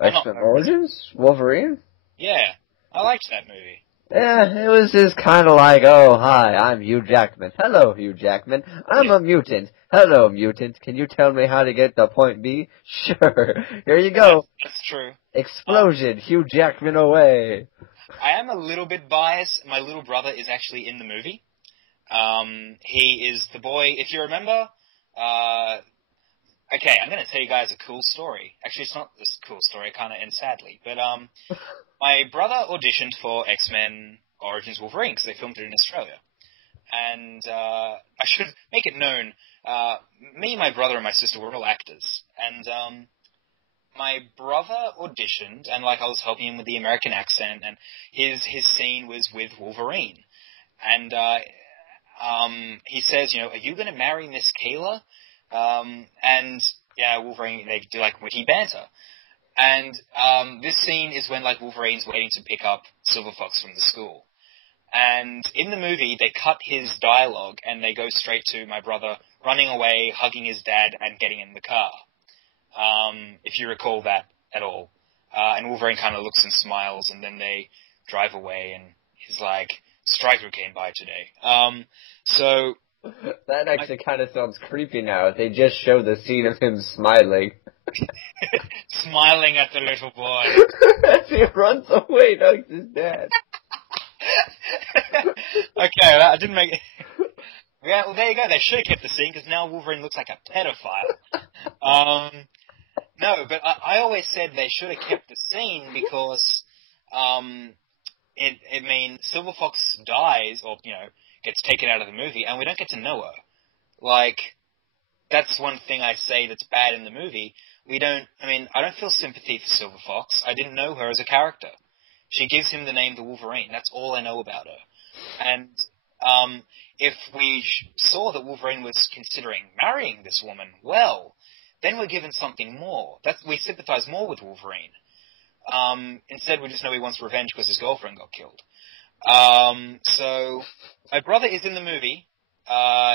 X-Men Origins? Wolverine? Yeah, I liked that movie. Yeah, it was just kind of like, oh, hi, I'm Hugh Jackman. Hello, Hugh Jackman. I'm a mutant. Hello, mutant. Can you tell me how to get to point B? Sure. Here you go. That's true. Explosion. Hugh Jackman away. I am a little bit biased. My little brother is actually in the movie. He is the boy, if you remember, okay, I'm going to tell you guys a cool story. Actually, it's not this cool story. It kind of ends sadly. But, my brother auditioned for X-Men Origins Wolverine because they filmed it in Australia. And, I should make it known, me, my brother, and my sister were all actors. And, my brother auditioned, and, like, I was helping him with the American accent, and his scene was with Wolverine. And, he says, are you going to marry Miss Kayla? And, yeah, Wolverine, they do, like, witty banter. And, this scene is when, like, Wolverine's waiting to pick up Silver Fox from the school. And in the movie, they cut his dialogue, and they go straight to my brother running away, hugging his dad, and getting in the car. If you recall that at all. And Wolverine kind of looks and smiles, and then they drive away, and he's like, Stryker came by today. So... That actually kind of sounds creepy now. If they just show the scene of him smiling. Smiling at the little boy. As he runs away, hugs his dad. Okay, I didn't make it. Yeah, well, there you go. They should have kept the scene, because now Wolverine looks like a pedophile. No, but I always said they should have kept the scene because I mean, Silver Fox dies, or, gets taken out of the movie, and we don't get to know her. Like, that's one thing I say that's bad in the movie. I don't feel sympathy for Silver Fox. I didn't know her as a character. She gives him the name the Wolverine. That's all I know about her. And if we saw that Wolverine was considering marrying this woman, well, then we're given something more. We sympathize more with Wolverine. Instead, we just know he wants revenge because his girlfriend got killed. So my brother is in the movie.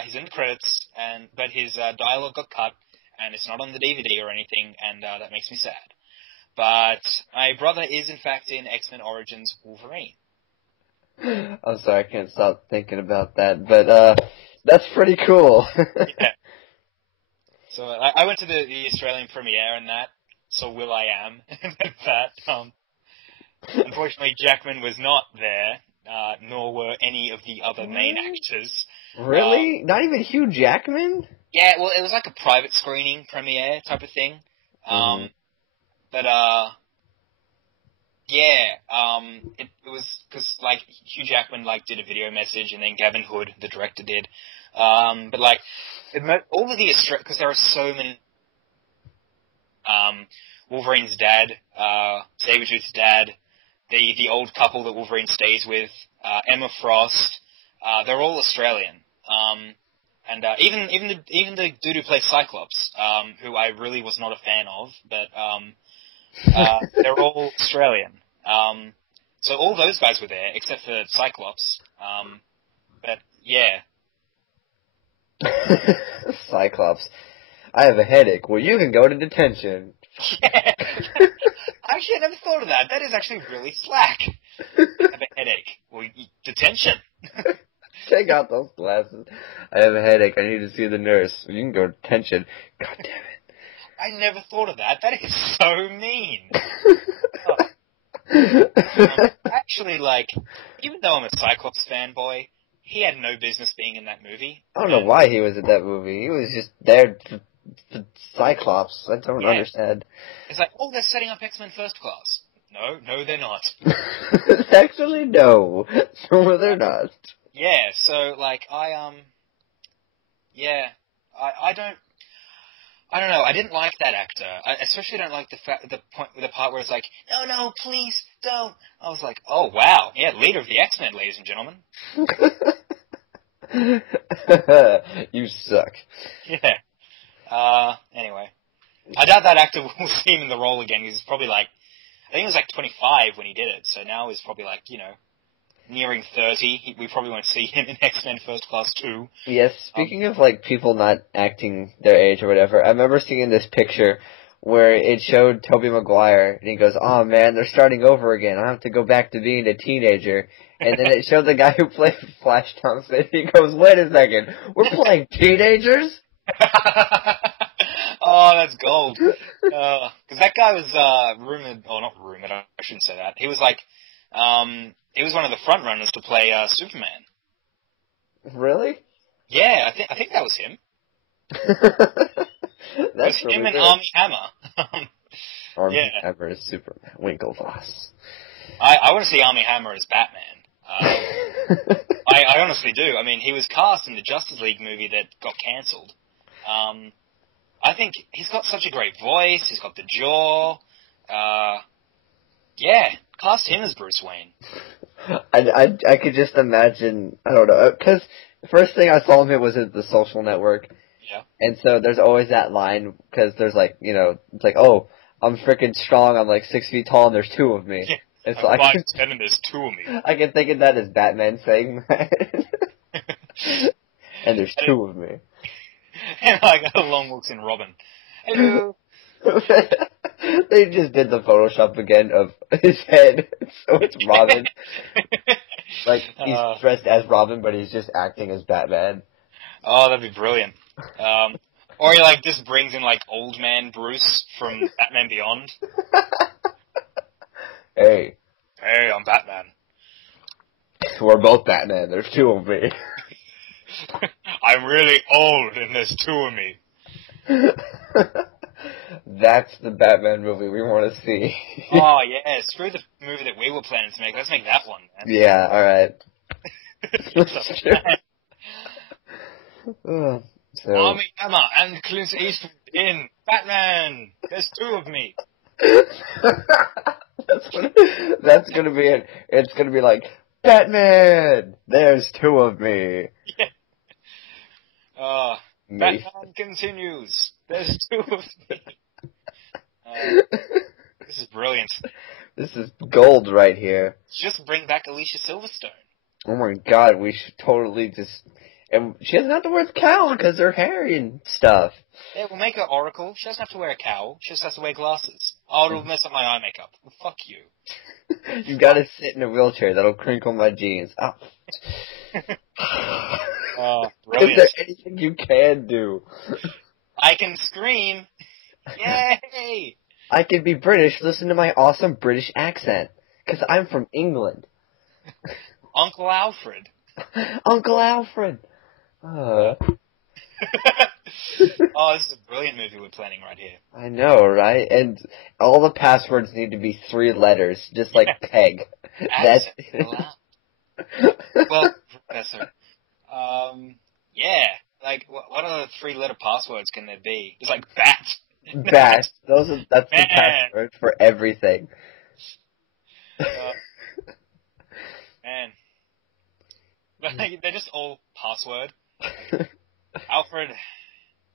He's in the credits, but his dialogue got cut, and it's not on the DVD or anything, and that makes me sad. But my brother is, in fact, in X-Men Origins Wolverine. I'm sorry, I can't stop thinking about that, but that's pretty cool. Yeah. So I went to the Australian premiere and that, so Will I Am, that. Unfortunately, Jackman was not there, nor were any of the other main actors. Really? Not even Hugh Jackman? Yeah, well, it was like a private screening premiere type of thing. But, it was, because, like, Hugh Jackman, like, did a video message, and then Gavin Hood, the director, did. But, like, all of the because there are so many, Wolverine's dad, Sabretooth's dad, the old couple that Wolverine stays with, Emma Frost, they're all Australian. And even the dude who plays Cyclops, who I really was not a fan of, but they're all Australian. So all those guys were there, except for Cyclops. But yeah. Cyclops. I have a headache. Well, you can go to detention. Yeah. Actually, I never thought of that. That is actually really slack. I have a headache. Well, detention. Take out those glasses. I have a headache. I need to see the nurse. You can go to detention. God damn it. I never thought of that. That is so mean. Actually, like, even though I'm a Cyclops fanboy, he had no business being in that movie. I don't know why he was in that movie. He was just there for Cyclops. I don't understand. It's like, they're setting up X-Men First Class. No, they're not. Actually, no. No, they're not. Yeah, so, like, I don't know. I didn't like that actor. I especially don't like the part where it's like, no, please don't. I was like, oh wow, yeah, leader of the X-Men, ladies and gentlemen. You suck. Yeah. Anyway, I doubt that actor will see him in the role again. He's probably like, I think he was like 25 when he did it. So now he's probably like, nearing 30. We probably won't see him in X-Men First Class 2. Yes, speaking of, like, people not acting their age or whatever, I remember seeing this picture where it showed Tobey Maguire, and he goes, oh, man, they're starting over again. I have to go back to being a teenager. And then it showed the guy who played Flash Thompson. He goes, wait a second, we're playing teenagers? Oh, that's gold. Because that guy was not rumored, I shouldn't say that. He was like, he was one of the front runners to play Superman. Really? Yeah, I think that was him. That's really him and good. Armie Hammer. Armie Hammer is Superman. Winklevoss. I want to see Armie Hammer as Batman. I honestly do. I mean, he was cast in the Justice League movie that got cancelled. I think he's got such a great voice. He's got the jaw. Cast him as Bruce Wayne. I could just imagine, I don't know, because the first thing I saw him in was at The Social Network. Yeah. And so there's always that line, because there's like, it's like, oh, I'm freaking strong, I'm like 6 feet tall, and there's two of me. Yeah. And so I'm 5'10", and there's two of me. I can think of that as Batman saying that. And there's two of me. And I got long looks in Robin. Hello. They just did the Photoshop again of his head, so it's Robin. Like, he's dressed as Robin, but he's just acting as Batman. Oh, that'd be brilliant. Or he, like, just brings in, like, old man Bruce from Batman Beyond. Hey, I'm Batman. We're both Batman. There's two of me. I'm really old, and there's two of me. That's the Batman movie we want to see. Oh, yeah, screw the movie that we were planning to make. Let's make that one, man. Yeah, alright. Army Hammer and Clint Eastwood in Batman. There's two of me. That's gonna be it. It's gonna be like, Batman! There's two of me. Yeah. Batman continues. There's two of me. This is brilliant. This is gold right here. Just bring back Alicia Silverstone. Oh my god, we should totally just... And she doesn't have to wear the cowl because her hair and stuff. Yeah, we'll make her Oracle. She doesn't have to wear a cowl. She just has to wear glasses. Oh, it'll mess up my eye makeup. Well, fuck you. You gotta sit in a wheelchair. That'll crinkle my jeans. Oh. Brilliant. Is there anything you can do? I can scream. Yay! I can be British. Listen to my awesome British accent. Because I'm from England. Uncle Alfred. Uncle Alfred. Oh, this is a brilliant movie we're planning right here. I know, right? And all the passwords need to be 3 letters, just like Peg. That's well, Professor. Yeah. Like, what other 3-letter passwords can there be? It's like bat. Bat. That's the password for everything. Man. They're just all password. Alfred,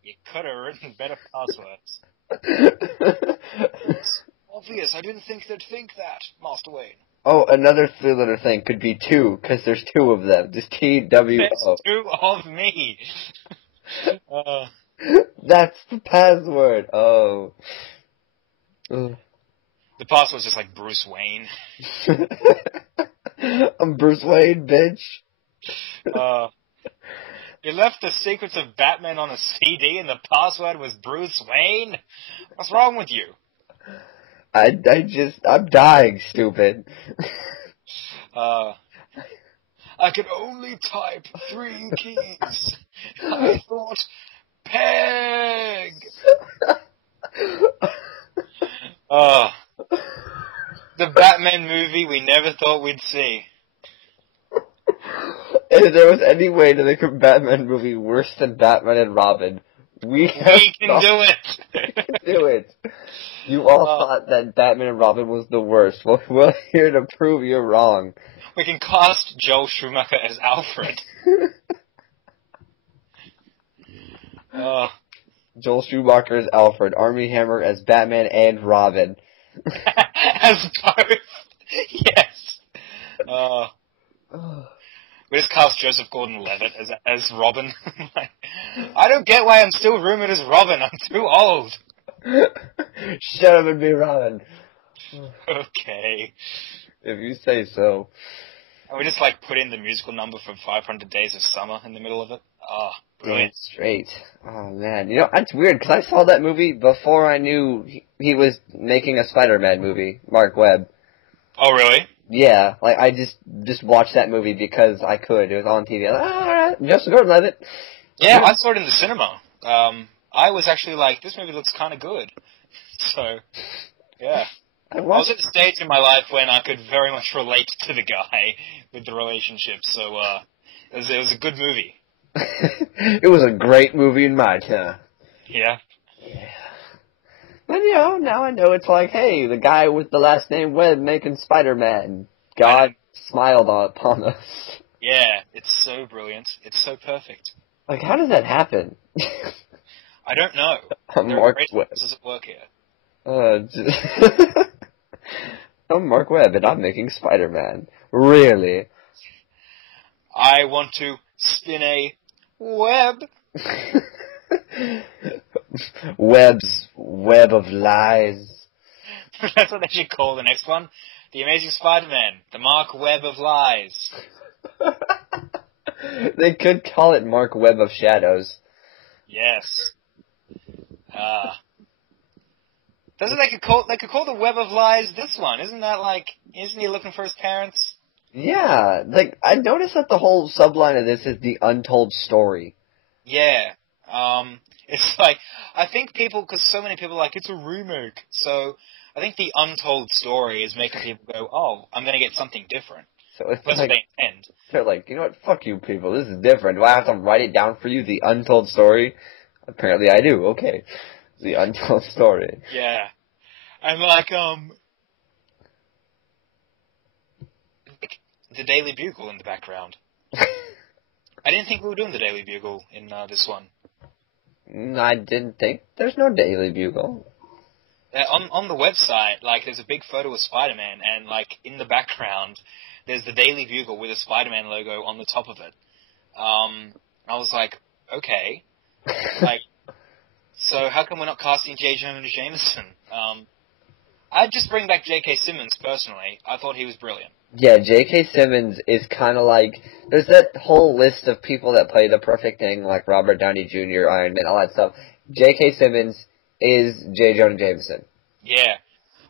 you could have written better passwords. It's obvious. I didn't think they'd think that, Master Wayne. Oh, another 3-letter thing could be 2, because there's 2 of them. Just TWO. There's 2 of me. That's the password. Oh. The password's just like Bruce Wayne. I'm Bruce Wayne, bitch. You left the secrets of Batman on a CD and the password was Bruce Wayne? What's wrong with you? I'm dying, stupid. I could only type 3 keys. I thought, Peg! The Batman movie we never thought we'd see. If there was any way to make a Batman movie worse than Batman and Robin, we can do it! We can do it. You all thought that Batman and Robin was the worst. Well, we're here to prove you're wrong. We can cast Joel Schumacher as Alfred. Joel Schumacher as Alfred, Armie Hammer as Batman and Robin. As both. Yes. We just cast Joseph Gordon-Levitt as Robin. I don't get why I'm still rumored as Robin. I'm too old. Shut up and be Robin. Okay. If you say so. And we just put in the musical number from 500 Days of Summer in the middle of it. Oh, brilliant. Straight. Oh, man. You know, that's weird, because I saw that movie before I knew he was making a Spider-Man movie, Mark Webb. Oh, really? Yeah, I just watched that movie because I could. It was on TV. I was like, alright, Joseph Gordon-Levitt. Yeah, I saw it in the cinema. I was actually like, this movie looks kind of good. So, yeah. I was at the stage in my life when I could very much relate to the guy with the relationship, so it was a good movie. It was a great movie in my time. Yeah. Yeah. But, you know, now I know it's like, hey, the guy with the last name Webb making Spider-Man. God smiled upon us. Yeah, it's so brilliant. It's so perfect. Like, how does that happen? I don't know. I'm Mark Webb. Does it work here? I'm Mark Webb, and I'm making Spider-Man. Really? I want to spin a web. Webb's Web of Lies. That's what they should call the next one. The Amazing Spider-Man. The Mark Webb of Lies. They could call it Mark Webb of Shadows. Yes. They could call the Web of Lies this one. Isn't he looking for his parents? Yeah, I noticed that the whole subline of this is the untold story. Yeah. It's like, I think people, because so many people are like, it's a remake. So I think the untold story is making people go, oh, I'm going to get something different. So it's That's like, what they intend. they're like, you know what, fuck you people, this is different. Do I have to write it down for you, the untold story? Apparently I do, okay. The untold story. Yeah. And like, the Daily Bugle in the background. I didn't think we were doing the Daily Bugle in this one. I didn't think. There's no Daily Bugle. On the website, like, there's a big photo of Spider-Man, and, like, in the background, there's the Daily Bugle with a Spider-Man logo on the top of it. I was like, okay. Like, so how come we're not casting J. Jonah Jameson? I'd just bring back J.K. Simmons, personally. I thought he was brilliant. Yeah, J.K. Simmons is kind of like, there's that whole list of people that play the perfect thing, like Robert Downey Jr., Iron Man, all that stuff. J.K. Simmons is J. Jonah Jameson. Yeah.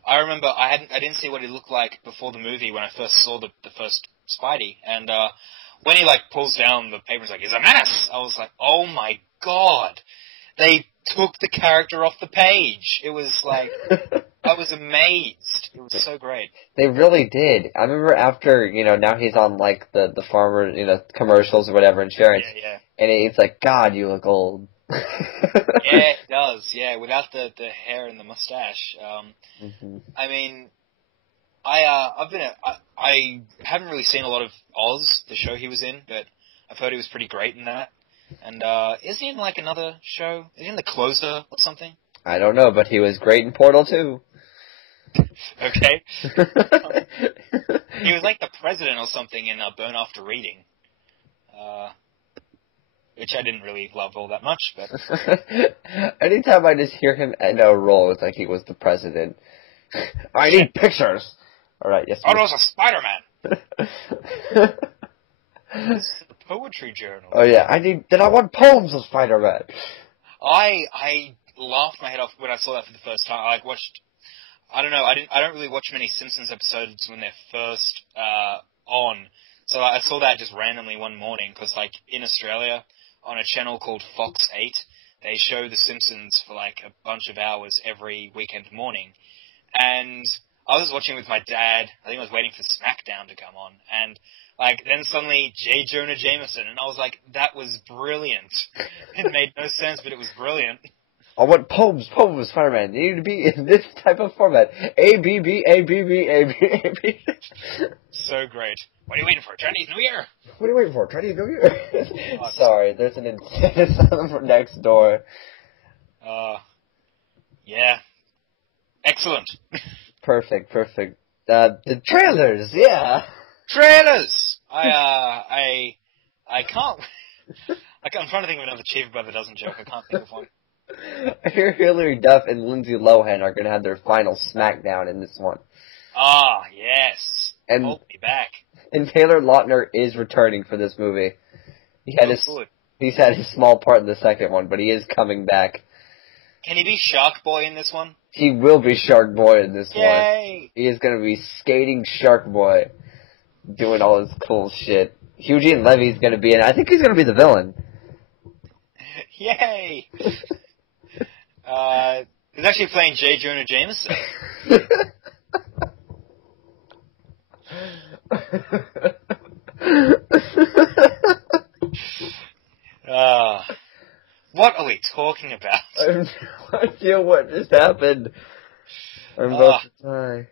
I remember I didn't see what he looked like before the movie when I first saw the first Spidey, and when he, like, pulls down the paper and is like, he's a menace! I was like, oh my god! They took the character off the page. It was like, I was amazed. It was so great. They really did. I remember after, now he's on, like, the farmer, commercials or whatever, insurance. Yeah. And it's like, God, you look old. Yeah, it does. Yeah, without the hair and the mustache. I mean, I haven't really seen a lot of Oz, the show he was in, but I've heard he was pretty great in that. And is he in, like, another show? Is he in The Closer or something? I don't know, but he was great in Portal 2. Okay. He was like the president or something in Burn After Reading. Which I didn't really love all that much, but... Anytime I just hear him end a role, it's like he was the president. I need pictures! Alright, yes. Oh, no, it's a Spider-Man! This is a poetry journal. Oh yeah, then I want poems of Spider-Man! I laughed my head off when I saw that for the first time. I watched... I don't know, I don't really watch many Simpsons episodes when they're first on. So I saw that just randomly one morning, because, like, in Australia, on a channel called Fox 8, they show The Simpsons for, like, a bunch of hours every weekend morning. And I was watching with my dad. I think I was waiting for SmackDown to come on. And, like, then suddenly J. Jonah Jameson. And I was like, that was brilliant. It made no sense, but it was brilliant. I want poems, Spider-Man. They need to be in this type of format. A-B-B, A-B-B, A-B, A-B. So great. What are you waiting for? Chinese New Year? What are you waiting for? Chinese New Year? Sorry, there's an incentive from next door. Yeah. Excellent. Perfect. The trailers, yeah. Trailers! I can't... I'm trying to think of another Cheever by the Dozen joke. I can't think of one. I hear Hilary Duff and Lindsay Lohan are going to have their final SmackDown in this one. Ah, yes. And hold me back. And Taylor Lautner is returning for this movie. He's had his small part in the second one, but he is coming back. Can he be Shark Boy in this one? He will be Shark Boy in this one. Yay! He is going to be skating Shark Boy, doing all his cool shit. Eugene Levy's going to be in it. I think he's going to be the villain. Yay! He's actually playing J. Jonah Jameson. What are we talking about? I have no idea what just happened. I'm about to die.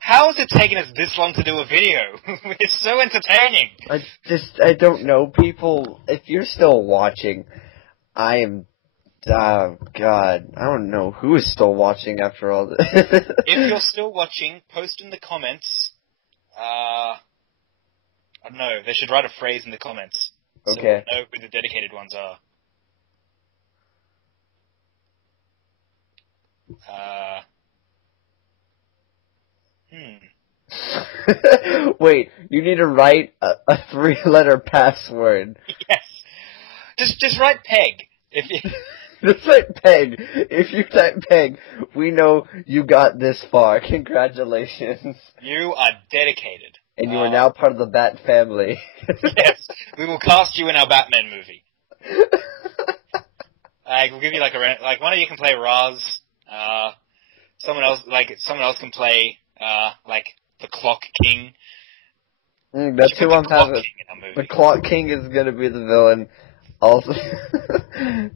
How has it taken us this long to do a video? It's so entertaining. I don't know, people. If you're still watching, I am... Oh, God. I don't know who is still watching after all this. If you're still watching, post in the comments. I don't know. They should write a phrase in the comments. So okay. we'll know who the dedicated ones are. Wait, you need to write a 3-letter password. Yes. Just write PEG. Just write PEG. If you type PEG, we know you got this far. Congratulations. You are dedicated. And you are now part of the Bat family. Yes, we will cast you in our Batman movie. Like, we'll give you like one of you can play Roz. Someone else can play like the Clock King. That's who I'm having. The Clock King is gonna be the villain. Also,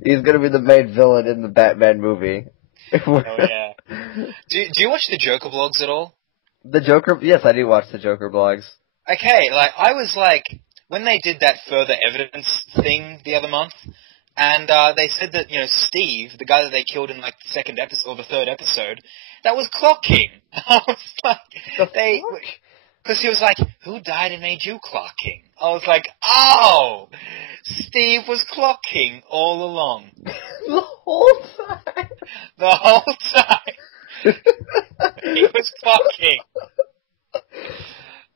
he's gonna be the main villain in the Batman movie. Oh yeah. Do you watch the Joker blogs at all? The Joker? Yes, I do watch the Joker blogs. Okay, like I was like when they did that further evidence thing the other month, and they said that Steve, the guy that they killed in like the second episode or the third episode, that was Clock King. I was like, because he was like, who died and made you Clock King? I was like, oh, Steve was Clock King all along. The whole time. The whole time. He was Clock King.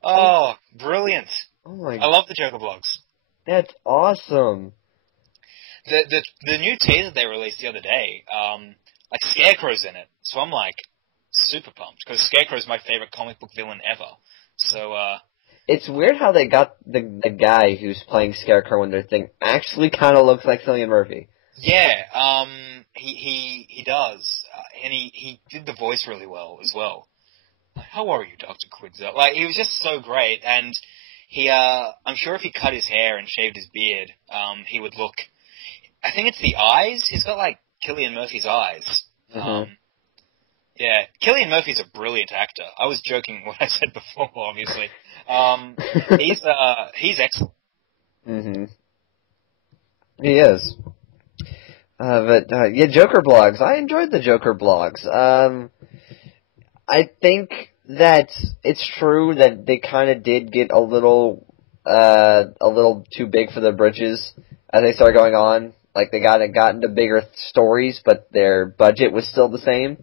Oh, brilliant. Oh my God. I love the Joker blogs. That's awesome. The new teaser they released the other day, like Scarecrow's in it. So I'm like super pumped because Scarecrow's my favorite comic book villain ever. So it's weird how they got the guy who's playing Scarecrow in their thing actually kind of looks like Cillian Murphy. Yeah, he does, and he did the voice really well as well. Like, how are you, Dr. Quidzel? Like, he was just so great, and he, I'm sure if he cut his hair and shaved his beard, he would look, I think it's the eyes, he's got, like, Cillian Murphy's eyes. Mm-hmm. Yeah, Cillian Murphy's a brilliant actor. I was joking what I said before, obviously. He's excellent. Mm-hmm. He is. Yeah, Joker blogs. I enjoyed the Joker blogs. I think that it's true that they kind of did get a little too big for their britches as they started going on. Like, they got into bigger stories, but their budget was still the same.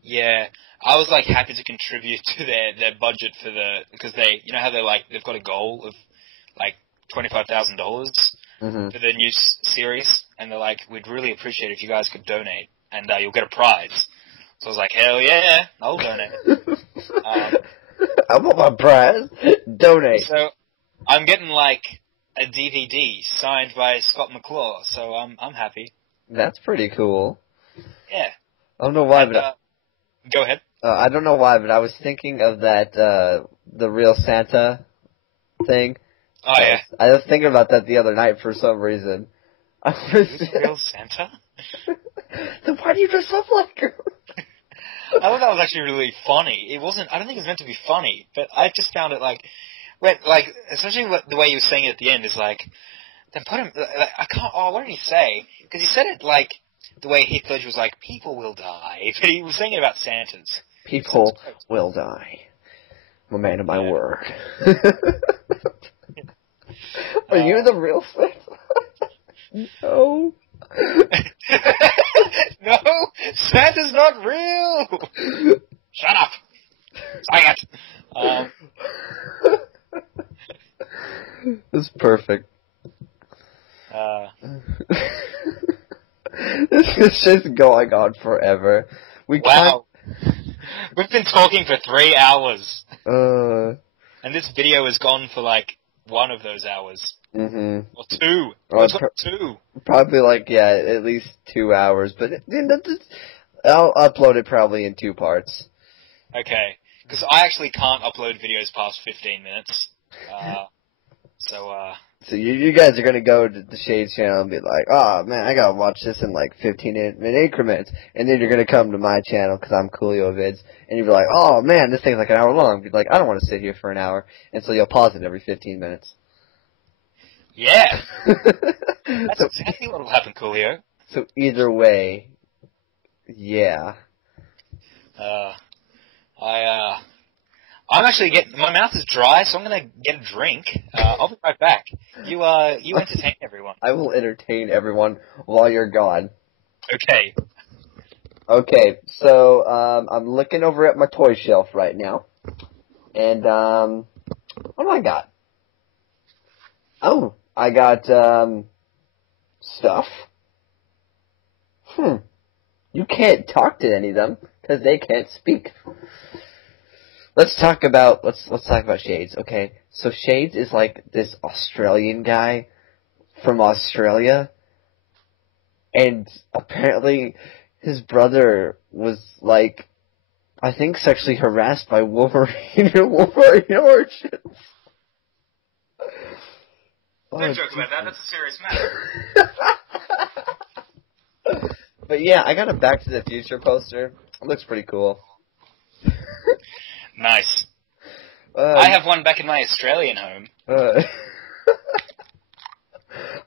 Yeah, I was like happy to contribute to their budget because they, how they've got a goal of like $25,000 for the new series, and they're like, we'd really appreciate it if you guys could donate, and you'll get a prize. So I was like, hell yeah, I'll donate. I want my prize. Donate. So I'm getting like a DVD signed by Scott McClure, so I'm happy. That's pretty cool. Yeah. I don't know why, but go ahead. I don't know why, but I was thinking of that the real Santa thing. Oh yeah. I was thinking about that the other night for some reason. Real Santa? Then why do you dress up like her? I thought that was actually really funny. It wasn't. I don't think it was meant to be funny, but I just found it especially the way he was saying it at the end is like, then put him. Like, I can't. Oh, what did he say? Because he said it like the way Heath Ledger was like, people will die, but he was saying it about Santas. People will die. I'm a man of my word. Are you the real Santa? No. No, Santa's not real. Shut up. Quiet. This is perfect. This is just going on forever. Wow. We've been talking for 3 hours. And this video has gone for like 1 of those hours. Mm-hmm. Or 2. It's got 2. Probably at least 2 hours, but I'll upload it probably in 2 parts. Okay. Because I actually can't upload videos past 15 minutes. So you guys are gonna go to the Shades channel and be like, oh man, I gotta watch this in like 15-minute increments, and then you're gonna come to my channel because I'm Coolio Vids, and you'll be like, oh man, this thing's like an hour long. You'd be like, I don't want to sit here for an hour, and so you'll pause it every 15 minutes. Yeah, that's exactly what will happen, Coolio. So either way, yeah. I'm actually my mouth is dry, so I'm gonna get a drink. I'll be right back. You entertain everyone. I will entertain everyone while you're gone. Okay. Okay, so, I'm looking over at my toy shelf right now. And, what do I got? Oh, I got, stuff. You can't talk to any of them, because they can't speak. Let's talk about Shades, okay? So Shades is like this Australian guy from Australia, And apparently his brother was, like, I think sexually harassed by Wolverine and Wolverine Origins. Don't joke about that, that's a serious matter. But yeah, I got a Back to the Future poster. It looks pretty cool. Nice. I have one back in my Australian home.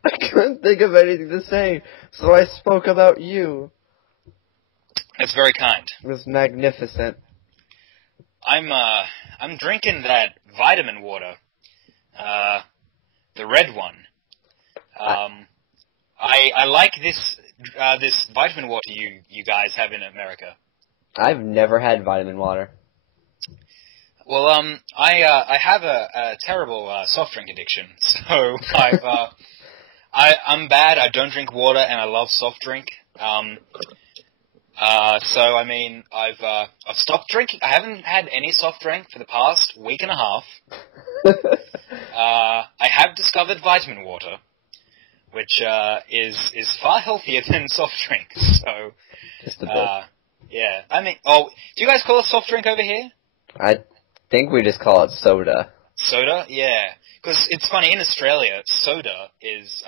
I couldn't think of anything to say, so I spoke about you. That's very kind. It was magnificent. I'm drinking that vitamin water. The red one. I like this vitamin water you guys have in America. I've never had vitamin water. Well, I have a terrible soft drink addiction, so I'm bad. I don't drink water, and I love soft drink. So I mean, I've stopped drinking. I haven't had any soft drink for the past week and a half. I have discovered vitamin water, which is far healthier than soft drinks. So, just a bit. Yeah. I mean, do you guys call it soft drink over here? I think we just call it soda. Soda, yeah. Because it's funny, in Australia, soda is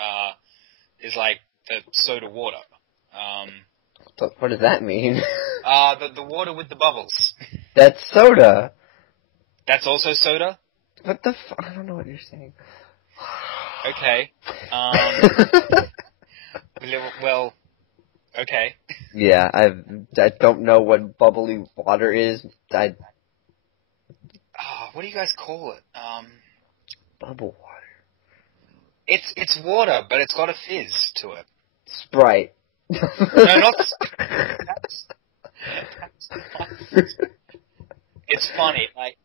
like the soda water. What does that mean? The water with the bubbles. That's soda. That's also soda? What the I don't know what you're saying. Okay. Well, okay. Yeah, I don't know what bubbly water is. What do you guys call it? Bubble water. It's water, but it's got a fizz to it. Sprite. No, not. It's funny. Like,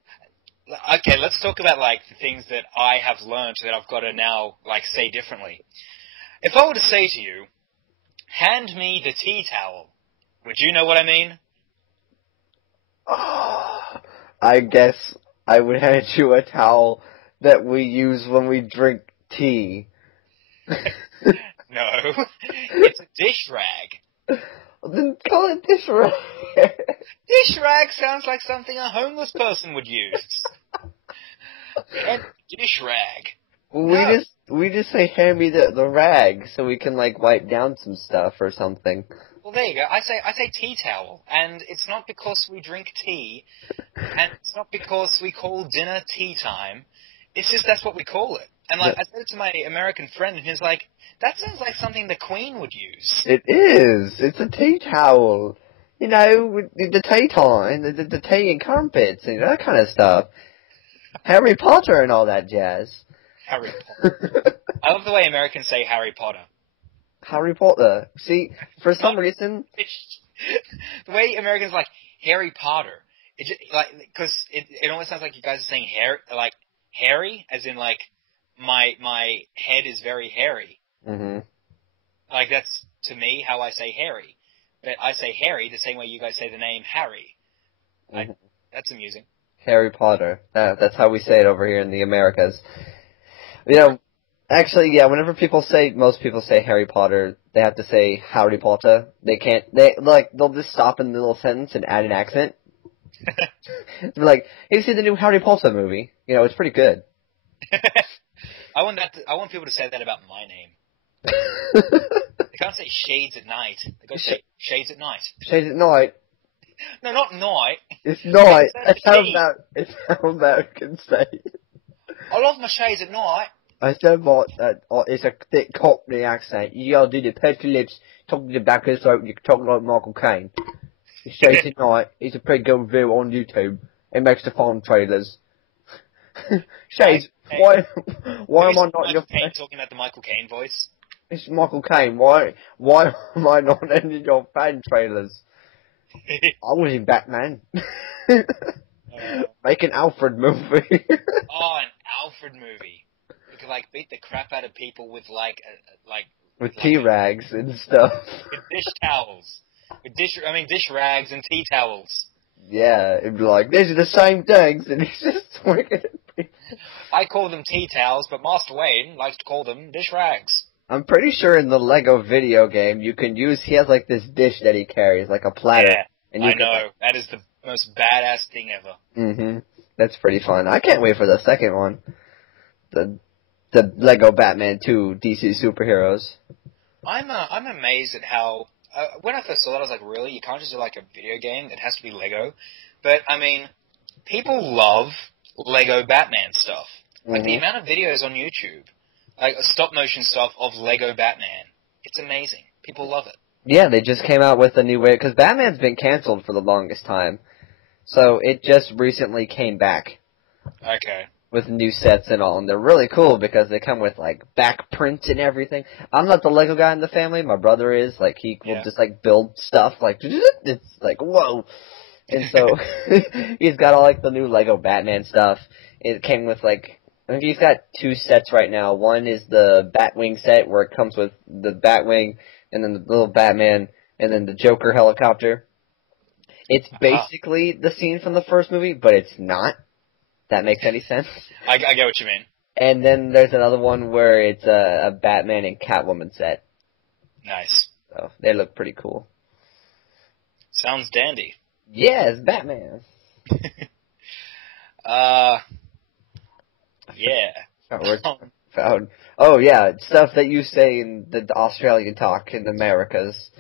okay, let's talk about like the things that I have learned that I've got to now like say differently. If I were to say to you, "Hand me the tea towel," would you know what I mean? I guess I would hand you a towel that we use when we drink tea. No, it's a dish rag. Then call it dish rag. Dish rag sounds like something a homeless person would use. And dish rag. We just say hand me the rag so we can like wipe down some stuff or something. Well, there you go. I say tea towel, and it's not because we drink tea, and it's not because we call dinner tea time. It's just that's what we call it. And like I said to my American friend, and he's like, "That sounds like something the Queen would use." It is. It's a tea towel. You know, with the tea time, the tea and crumpets and that kind of stuff. Harry Potter and all that jazz. Harry Potter. I love the way Americans say Harry Potter. Harry Potter. See, for some reason, the way Americans like Harry Potter, it just, like because it almost sounds like you guys are saying hair, like hairy, as in like my head is very hairy. Mm-hmm. Like that's to me how I say hairy, but I say Harry the same way you guys say the name Harry. Mm-hmm. That's amusing. Harry Potter. That's how we say it over here in the Americas. You know, actually, yeah, whenever most people say Harry Potter, they have to say Harry Potter. They'll just stop in the little sentence and add an accent. They're like, hey, you see the new Harry Potter movie? You know, it's pretty good. I want people to say that about my name. They can't say ShadesAtKnight. They got to say ShadesAtKnight. ShadesAtKnight. No, not night. It's night. That's how Americans say it. I love my shades at night. I said what? It's a thick Cockney accent. You gotta do the pursy lips, talking to the back of the throat, you can talk like Michael Caine. It's ShadesAtKnight. It's a pretty good review on YouTube. It makes the farm trailers. Shades, why am I not your fan? Talking about the Michael Caine voice? It's Michael Caine. Why am I not in your fan trailers? I was in Batman. Make an Alfred movie. An Alfred movie. We could like beat the crap out of people with with tea rags and stuff. With dish towels. Dish rags and tea towels. Yeah, it'd be like, these are the same things, and he's just swinging at people. I call them tea towels, but Master Wayne likes to call them dish rags. I'm pretty sure in the Lego video game you can use. He has like this dish that he carries, like a platter. Yeah, and you I know. That is the most badass thing ever. Mm-hmm. That's pretty fun. I can't wait for the second one. The Lego Batman 2 DC Superheroes. I'm amazed at how when I first saw that I was like, really? You can't just do like a video game? It has to be Lego. But I mean, people love Lego Batman stuff. Like the amount of videos on YouTube, like stop motion stuff of Lego Batman, it's amazing. People love it. Yeah, they just came out with a new way because Batman's been canceled for the longest time, so it just recently came back. Okay. With new sets and all, and they're really cool because they come with, like, back prints and everything. I'm not the Lego guy in the family, my brother is, like, he will just, like, build stuff, like, it's like, whoa! And so, he's got all, like, the new Lego Batman stuff. It came with, like, I think he's got 2 sets right now. One is the Batwing set, where it comes with the Batwing, and then the little Batman, and then the Joker helicopter. It's basically the scene from the first movie, but it's not. That makes any sense? I get what you mean. And then there's another one where it's a Batman and Catwoman set. Nice. So they look pretty cool. Sounds dandy. Yeah, it's Batman. Yeah. Oh, yeah, stuff that you say in the Australian talk in the Americas.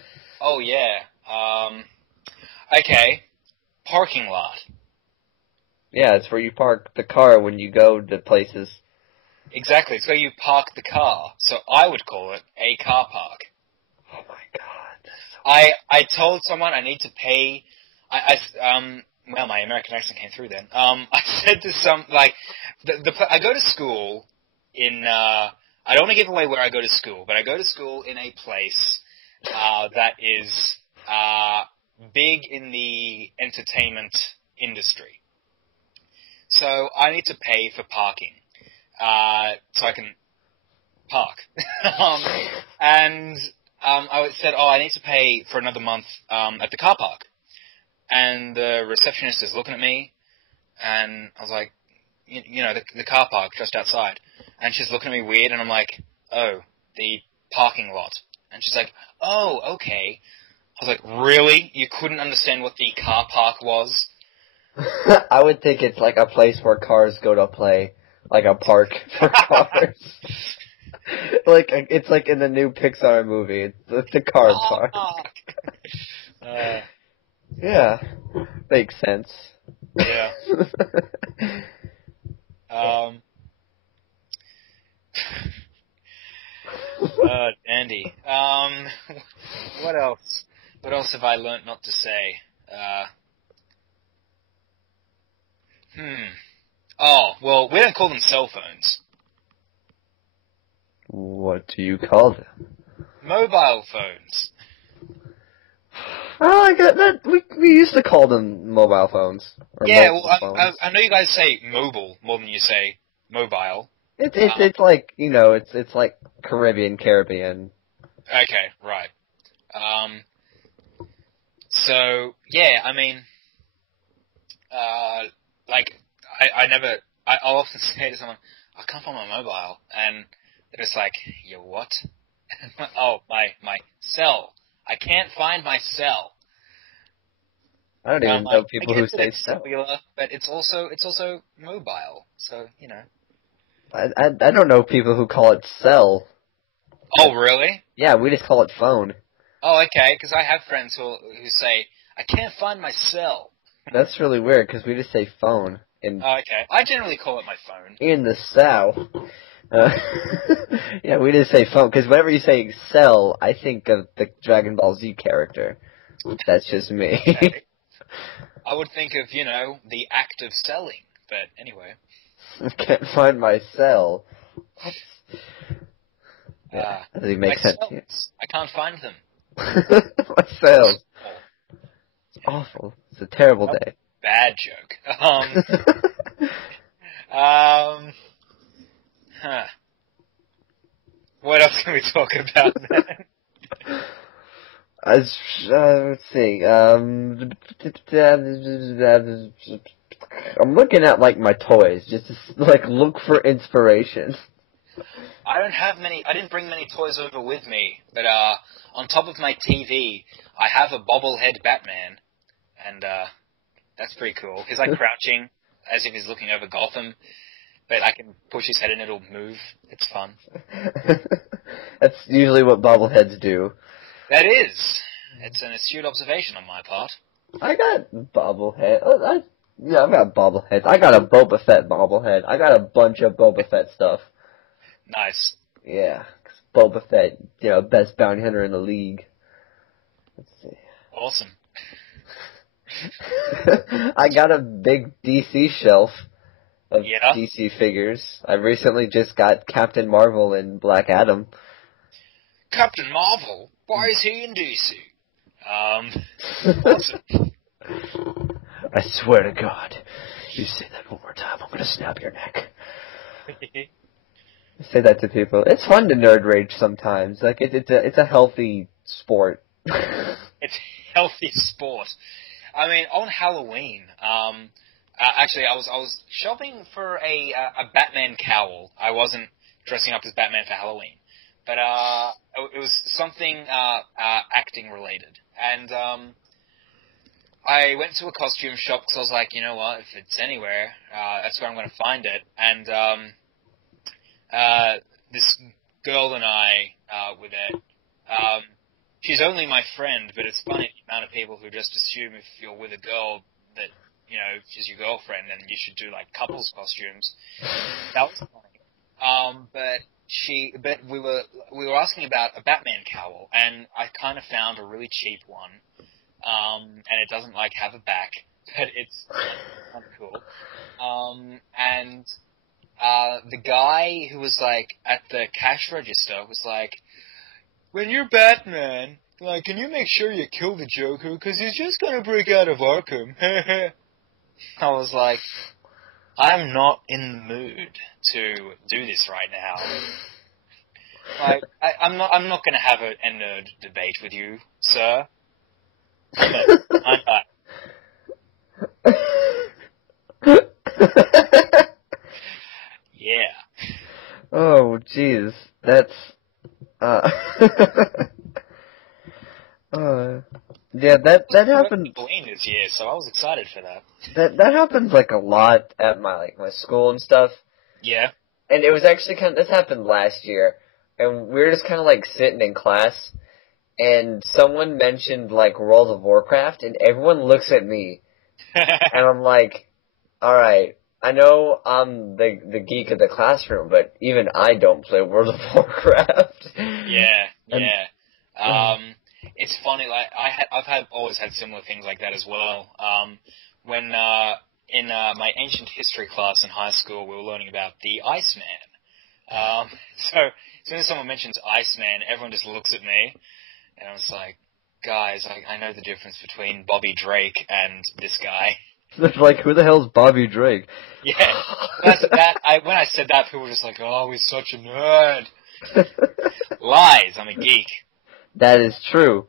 Oh, yeah. Okay. Parking lot. Yeah, it's where you park the car when you go to places. Exactly, it's where you park the car. So I would call it a car park. Oh my god. That's so I told someone I need to pay. Well, my American accent came through then. I said to some, like, I go to school in, I don't want to give away where I go to school, but I go to school in a place, that is, big in the entertainment industry. So I need to pay for parking, so I can park. I said, I need to pay for another month at the car park. And the receptionist is looking at me, and I was like, you know, the car park just outside. And she's looking at me weird, and I'm like, oh, the parking lot. And she's like, oh, okay. I was like, really? You couldn't understand what the car park was? I would think it's like a place where cars go to play, like a park for cars. It's like in the new Pixar movie. It's a car park. Yeah, makes sense. Yeah. Andy. What else? What else have I learnt not to say? Oh, well, we don't call them cell phones. What do you call them? Mobile phones. Oh, I get that. We used to call them mobile phones. Yeah, well, I know you guys say mobile more than you say mobile. It's like, you know, it's like Caribbean. Okay, right. So, yeah, I mean, like, I'll often say to someone, I can't find my mobile, and they're just like, your what? Oh, my cell. I can't find my cell. I don't even know people who say cell. Cellular, but it's also mobile, so, you know. I don't know people who call it cell. Oh, really? Yeah, we just call it phone. Oh, okay, because I have friends who say, I can't find my cell. That's really weird, because we just say phone. Oh, okay. I generally call it my phone. In the South. Yeah, we just say phone, because whenever you say cell, I think of the Dragon Ball Z character. That's just me. Okay. I would think of, you know, the act of selling, but anyway. I can't find my cell. Yeah, doesn't even make sense. Cells. I can't find them. My cells. It's awful. It's a terrible day. Bad joke. What else can we talk about, man? Let's see. I'm looking at, like, my toys, just to, like, look for inspiration. I don't have many. I didn't bring many toys over with me, but on top of my TV, I have a bobblehead Batman, and that's pretty cool. He's like crouching as if he's looking over Gotham, but I can push his head and it'll move. It's fun. That's usually what bobbleheads do. That is. It's an astute observation on my part. I got bobblehead. I've got bobbleheads. I got a Boba Fett bobblehead. I got a bunch of Boba Fett stuff. Nice. Yeah, 'cause Boba Fett, best bounty hunter in the league. Let's see. Awesome. I got a big DC shelf of Yeah. DC figures. I recently just got Captain Marvel and Black Adam. Captain Marvel? Why is he in DC? Awesome. I swear to God, you say that one more time, I'm gonna snap your neck. I say that to people. It's fun to nerd rage sometimes. Like it's a healthy sport. It's healthy sport. I mean, on Halloween, actually, I was shopping for a Batman cowl. I wasn't dressing up as Batman for Halloween, but it was something acting related, and I went to a costume shop because I was like, you know what, if it's anywhere, that's where I'm going to find it. And this girl and I were there. She's only my friend, but it's funny the amount of people who just assume if you're with a girl that, she's your girlfriend and you should do, like, couples costumes. That was funny. But we were asking about a Batman cowl, and I kind of found a really cheap one. And it doesn't, like, have a back, but it's kind of cool. And the guy who was, like, at the cash register was like, when you're Batman, like, can you make sure you kill the Joker? Because he's just gonna break out of Arkham. I was like, I'm not in the mood to do this right now. Like, I'm not gonna have a nerd debate with you, sir. I'm Yeah. Oh, jeez. That's, yeah, that happened. Halloween this year, so I was excited for that. That happens, like, a lot at my school and stuff. Yeah. And it was actually this happened last year, and we were just kind of, like, sitting in class, and someone mentioned, like, World of Warcraft, and everyone looks at me, and I'm like, alright, I know I'm the geek of the classroom, but even I don't play World of Warcraft. Yeah. It's funny, like, I've always had similar things like that as well. When in my ancient history class in high school, we were learning about the Iceman. So as soon as someone mentions Iceman, everyone just looks at me, and I was like, guys, I know the difference between Bobby Drake and this guy. Like, who the hell's Bobby Drake? Yeah. When I said that, people were just like, oh, he's such a nerd. Lies, I'm a geek. That is true.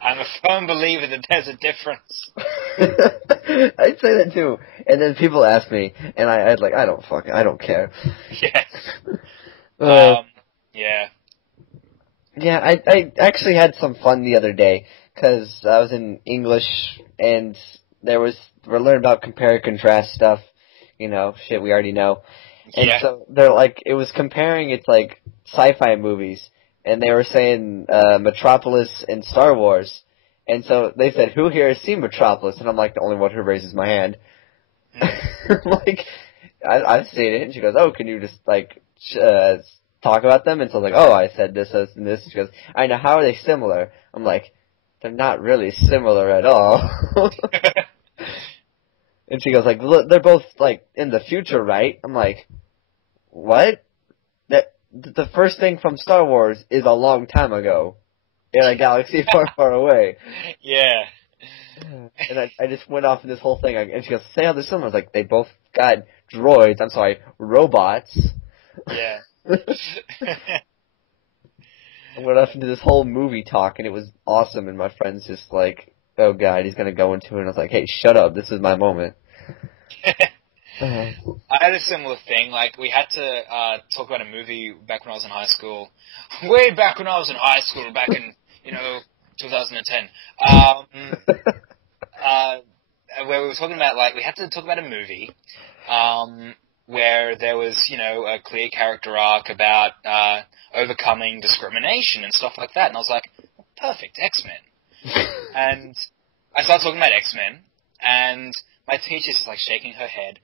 I'm a firm believer that there's a difference. I'd say that too. And then people ask me, and I'd like, I don't care. Yeah. Yeah. Yeah, I actually had some fun the other day, because I was in English, and we're learning about compare and contrast stuff, shit we already know. And so they're like, it was comparing, it's like sci-fi movies, and they were saying Metropolis and Star Wars. And so they said, who here has seen Metropolis? And I'm like, the only one who raises my hand. I'm like, I've seen it. And she goes, oh, can you just, like, talk about them? And so I was like, oh, I said this, this, and this. She goes, I know, how are they similar? I'm like, they're not really similar at all. And she goes, like, look, they're both, like, in the future, right? I'm like, what? The first thing from Star Wars is a long time ago, in a galaxy far, far away. Yeah. And I just went off in this whole thing, and she goes, say how they're similar. I was like, they both got robots. Yeah. I went off into this whole movie talk, and it was awesome, and my friend's just like, oh god, he's gonna go into it, and I was like, hey, shut up, this is my moment. I had a similar thing. Like, we had to talk about a movie back when I was in high school. Way back when I was in high school, back in, 2010. Where we were talking about, like, we had to talk about a movie where there was, a clear character arc about overcoming discrimination and stuff like that. And I was like, perfect, X-Men. And I started talking about X-Men, and my teacher's just, like, shaking her head.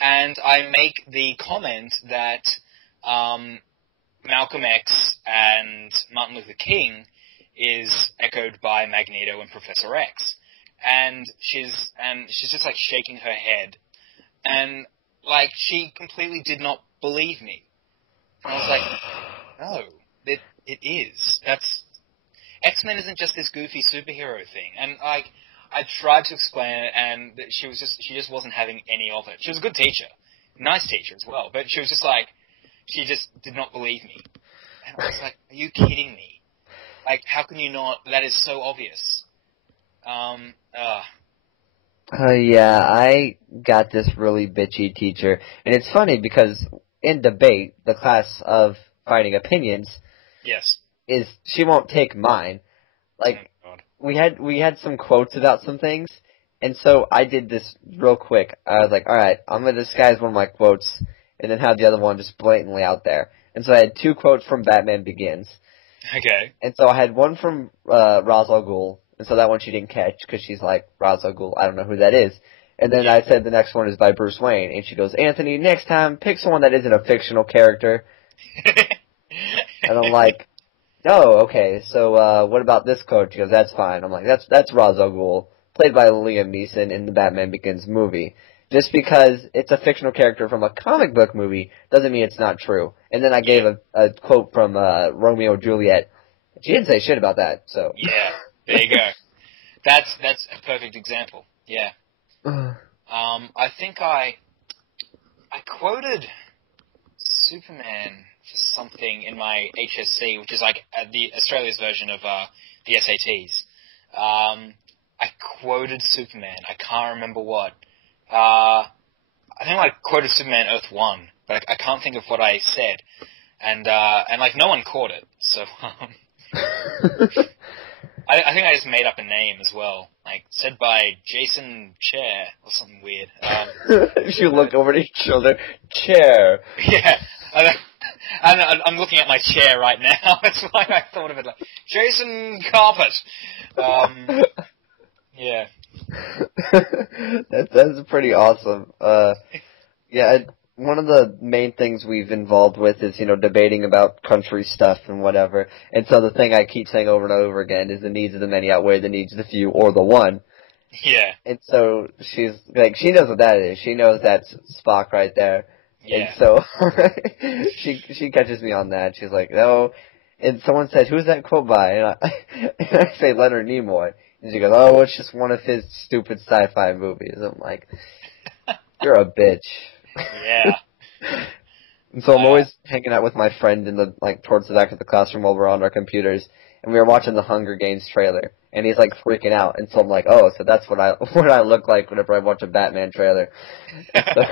And I make the comment that Malcolm X and Martin Luther King is echoed by Magneto and Professor X. And she's just, like, shaking her head. And, like, she completely did not believe me. And I was like, no, it is. X-Men isn't just this goofy superhero thing. And, like, I tried to explain it, and she just wasn't having any of it. She was a good teacher. Nice teacher as well. But she was just like, she just did not believe me. And I was like, are you kidding me? Like, how can you not? That is so obvious. Yeah, I got this really bitchy teacher. And it's funny because in debate, the class of fighting opinions, yes, she won't take mine. Like, we had some quotes about some things, and so I did this real quick. I was like, alright, I'm going to disguise one of my quotes, and then have the other one just blatantly out there. And so I had 2 quotes from Batman Begins. Okay. And so I had one from Ra's al Ghul, and so that one she didn't catch, because she's like, Ra's al Ghul, I don't know who that is. And then I said the next one is by Bruce Wayne, and she goes, Anthony, next time, pick someone that isn't a fictional character. And I'm like, oh, okay, so what about this quote? She goes, that's fine. I'm like, that's Ra's al Ghul, played by Liam Neeson in the Batman Begins movie. Just because it's a fictional character from a comic book movie doesn't mean it's not true. And then I gave a quote from Romeo and Juliet. She didn't say shit about that, so. Yeah, there you go. That's a perfect example. Yeah. I think I quoted Superman for something in my HSC, which is like the Australia's version of the SATs. I quoted Superman. I can't remember what. I think I quoted Superman Earth 1, but I can't think of what I said. And like, no one caught it, so, I think I just made up a name as well, like, said by Jason Chair, or something weird. You look over to each other, Chair. Yeah, I'm looking at my chair right now, that's why I thought of it, like, Jason Carpet. Yeah. That's pretty awesome. Yeah, one of the main things we've involved with is, debating about country stuff and whatever. And so the thing I keep saying over and over again is the needs of the many outweigh the needs of the few or the one. Yeah. And so she's like, she knows what that is. She knows that's Spock right there. Yeah. And so she catches me on that. She's like, no. And someone said, who's that quote by? And I say Leonard Nimoy. And she goes, oh, it's just one of his stupid sci-fi movies. I'm like, you're a bitch. Yeah. And so I'm always hanging out with my friend towards the back of the classroom while we're on our computers, and we were watching the Hunger Games trailer, and he's like freaking out, and so I'm like, oh, so that's what I look like whenever I watch a Batman trailer. So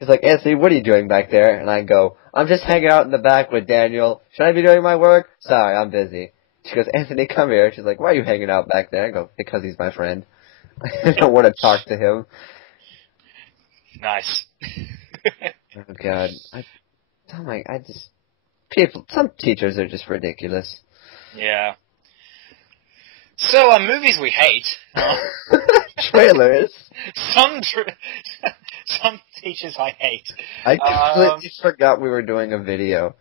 he's like, Anthony, what are you doing back there? And I go, I'm just hanging out in the back with Daniel. Should I be doing my work? Sorry, I'm busy. She goes, Anthony, come here. She's like, why are you hanging out back there? I go, because he's my friend. I don't want to talk to him. Nice. Oh, God. Some teachers are just ridiculous. Yeah. So, movies we hate. Trailers. Some teachers I hate. I completely forgot we were doing a video.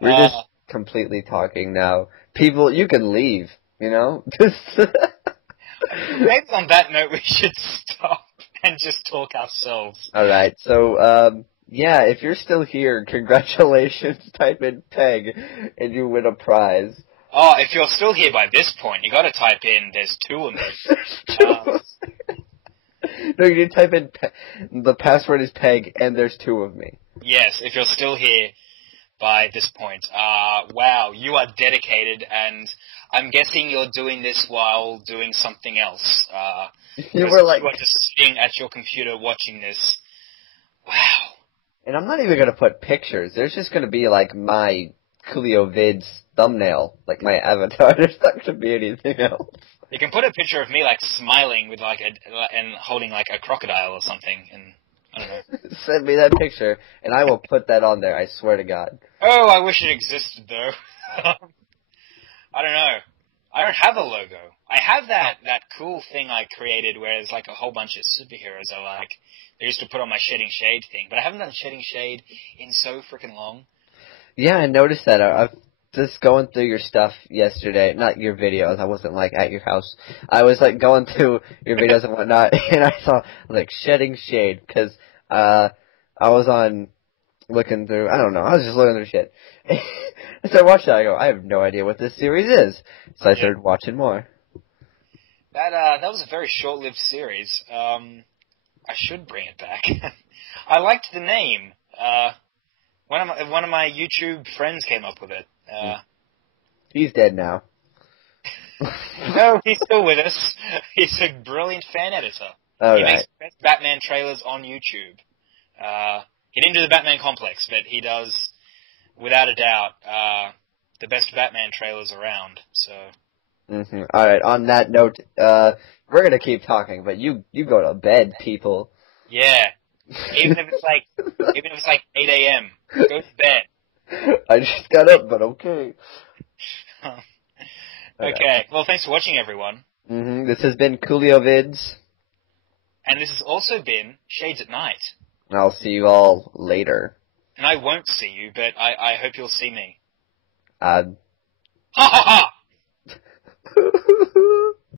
We're just completely talking now. People, you can leave, Maybe on that note we should stop and just talk ourselves. Alright, so, yeah, if you're still here, congratulations, type in PEG, and you win a prize. Oh, if you're still here by this point, you gotta type in, there's 2 of me. No, you need to type in, the password is PEG, and there's 2 of me. Yes, if you're still here by this point. Wow, you are dedicated, and I'm guessing you're doing this while doing something else. You were like... You are just sitting at your computer watching this. Wow. And I'm not even going to put pictures. There's just going to be, like, my Coolio vids thumbnail, like my avatar. There's not going to be anything else. You can put a picture of me, like, smiling with, like, and holding, like, a crocodile or something, and I don't know. Send me that picture, and I will put that on there, I swear to God. Oh, I wish it existed, though. I don't know. I don't have a logo. I have that cool thing I created where it's like a whole bunch of superheroes I used to put on my Shedding Shade thing, but I haven't done Shedding Shade in so freaking long. Yeah, I noticed that. I was just going through your stuff yesterday, not your videos, I wasn't, like, at your house. I was, like, going through your videos and whatnot, and I saw, like, Shedding Shade, because, I was on, looking through, I don't know, I was just looking through shit. So I watched that, I go, I have no idea what this series is. So I started watching more. That was a very short-lived series. I should bring it back. I liked the name. One of my YouTube friends came up with it. He's dead now. No, he's still with us. He's a brilliant fan editor. He makes the best Batman trailers on YouTube. He didn't do the Batman Complex, but he does, without a doubt, the best Batman trailers around. So. All right. On that note, we're gonna keep talking, but you go to bed, people. Yeah. Even if it's like 8 a.m. Go to bed. I just got up, but okay. Okay. Well, thanks for watching, everyone. This has been Coolio Vids. And this has also been Shades at Night. And I'll see you all later. And I won't see you, but I hope you'll see me. Ha ha ha!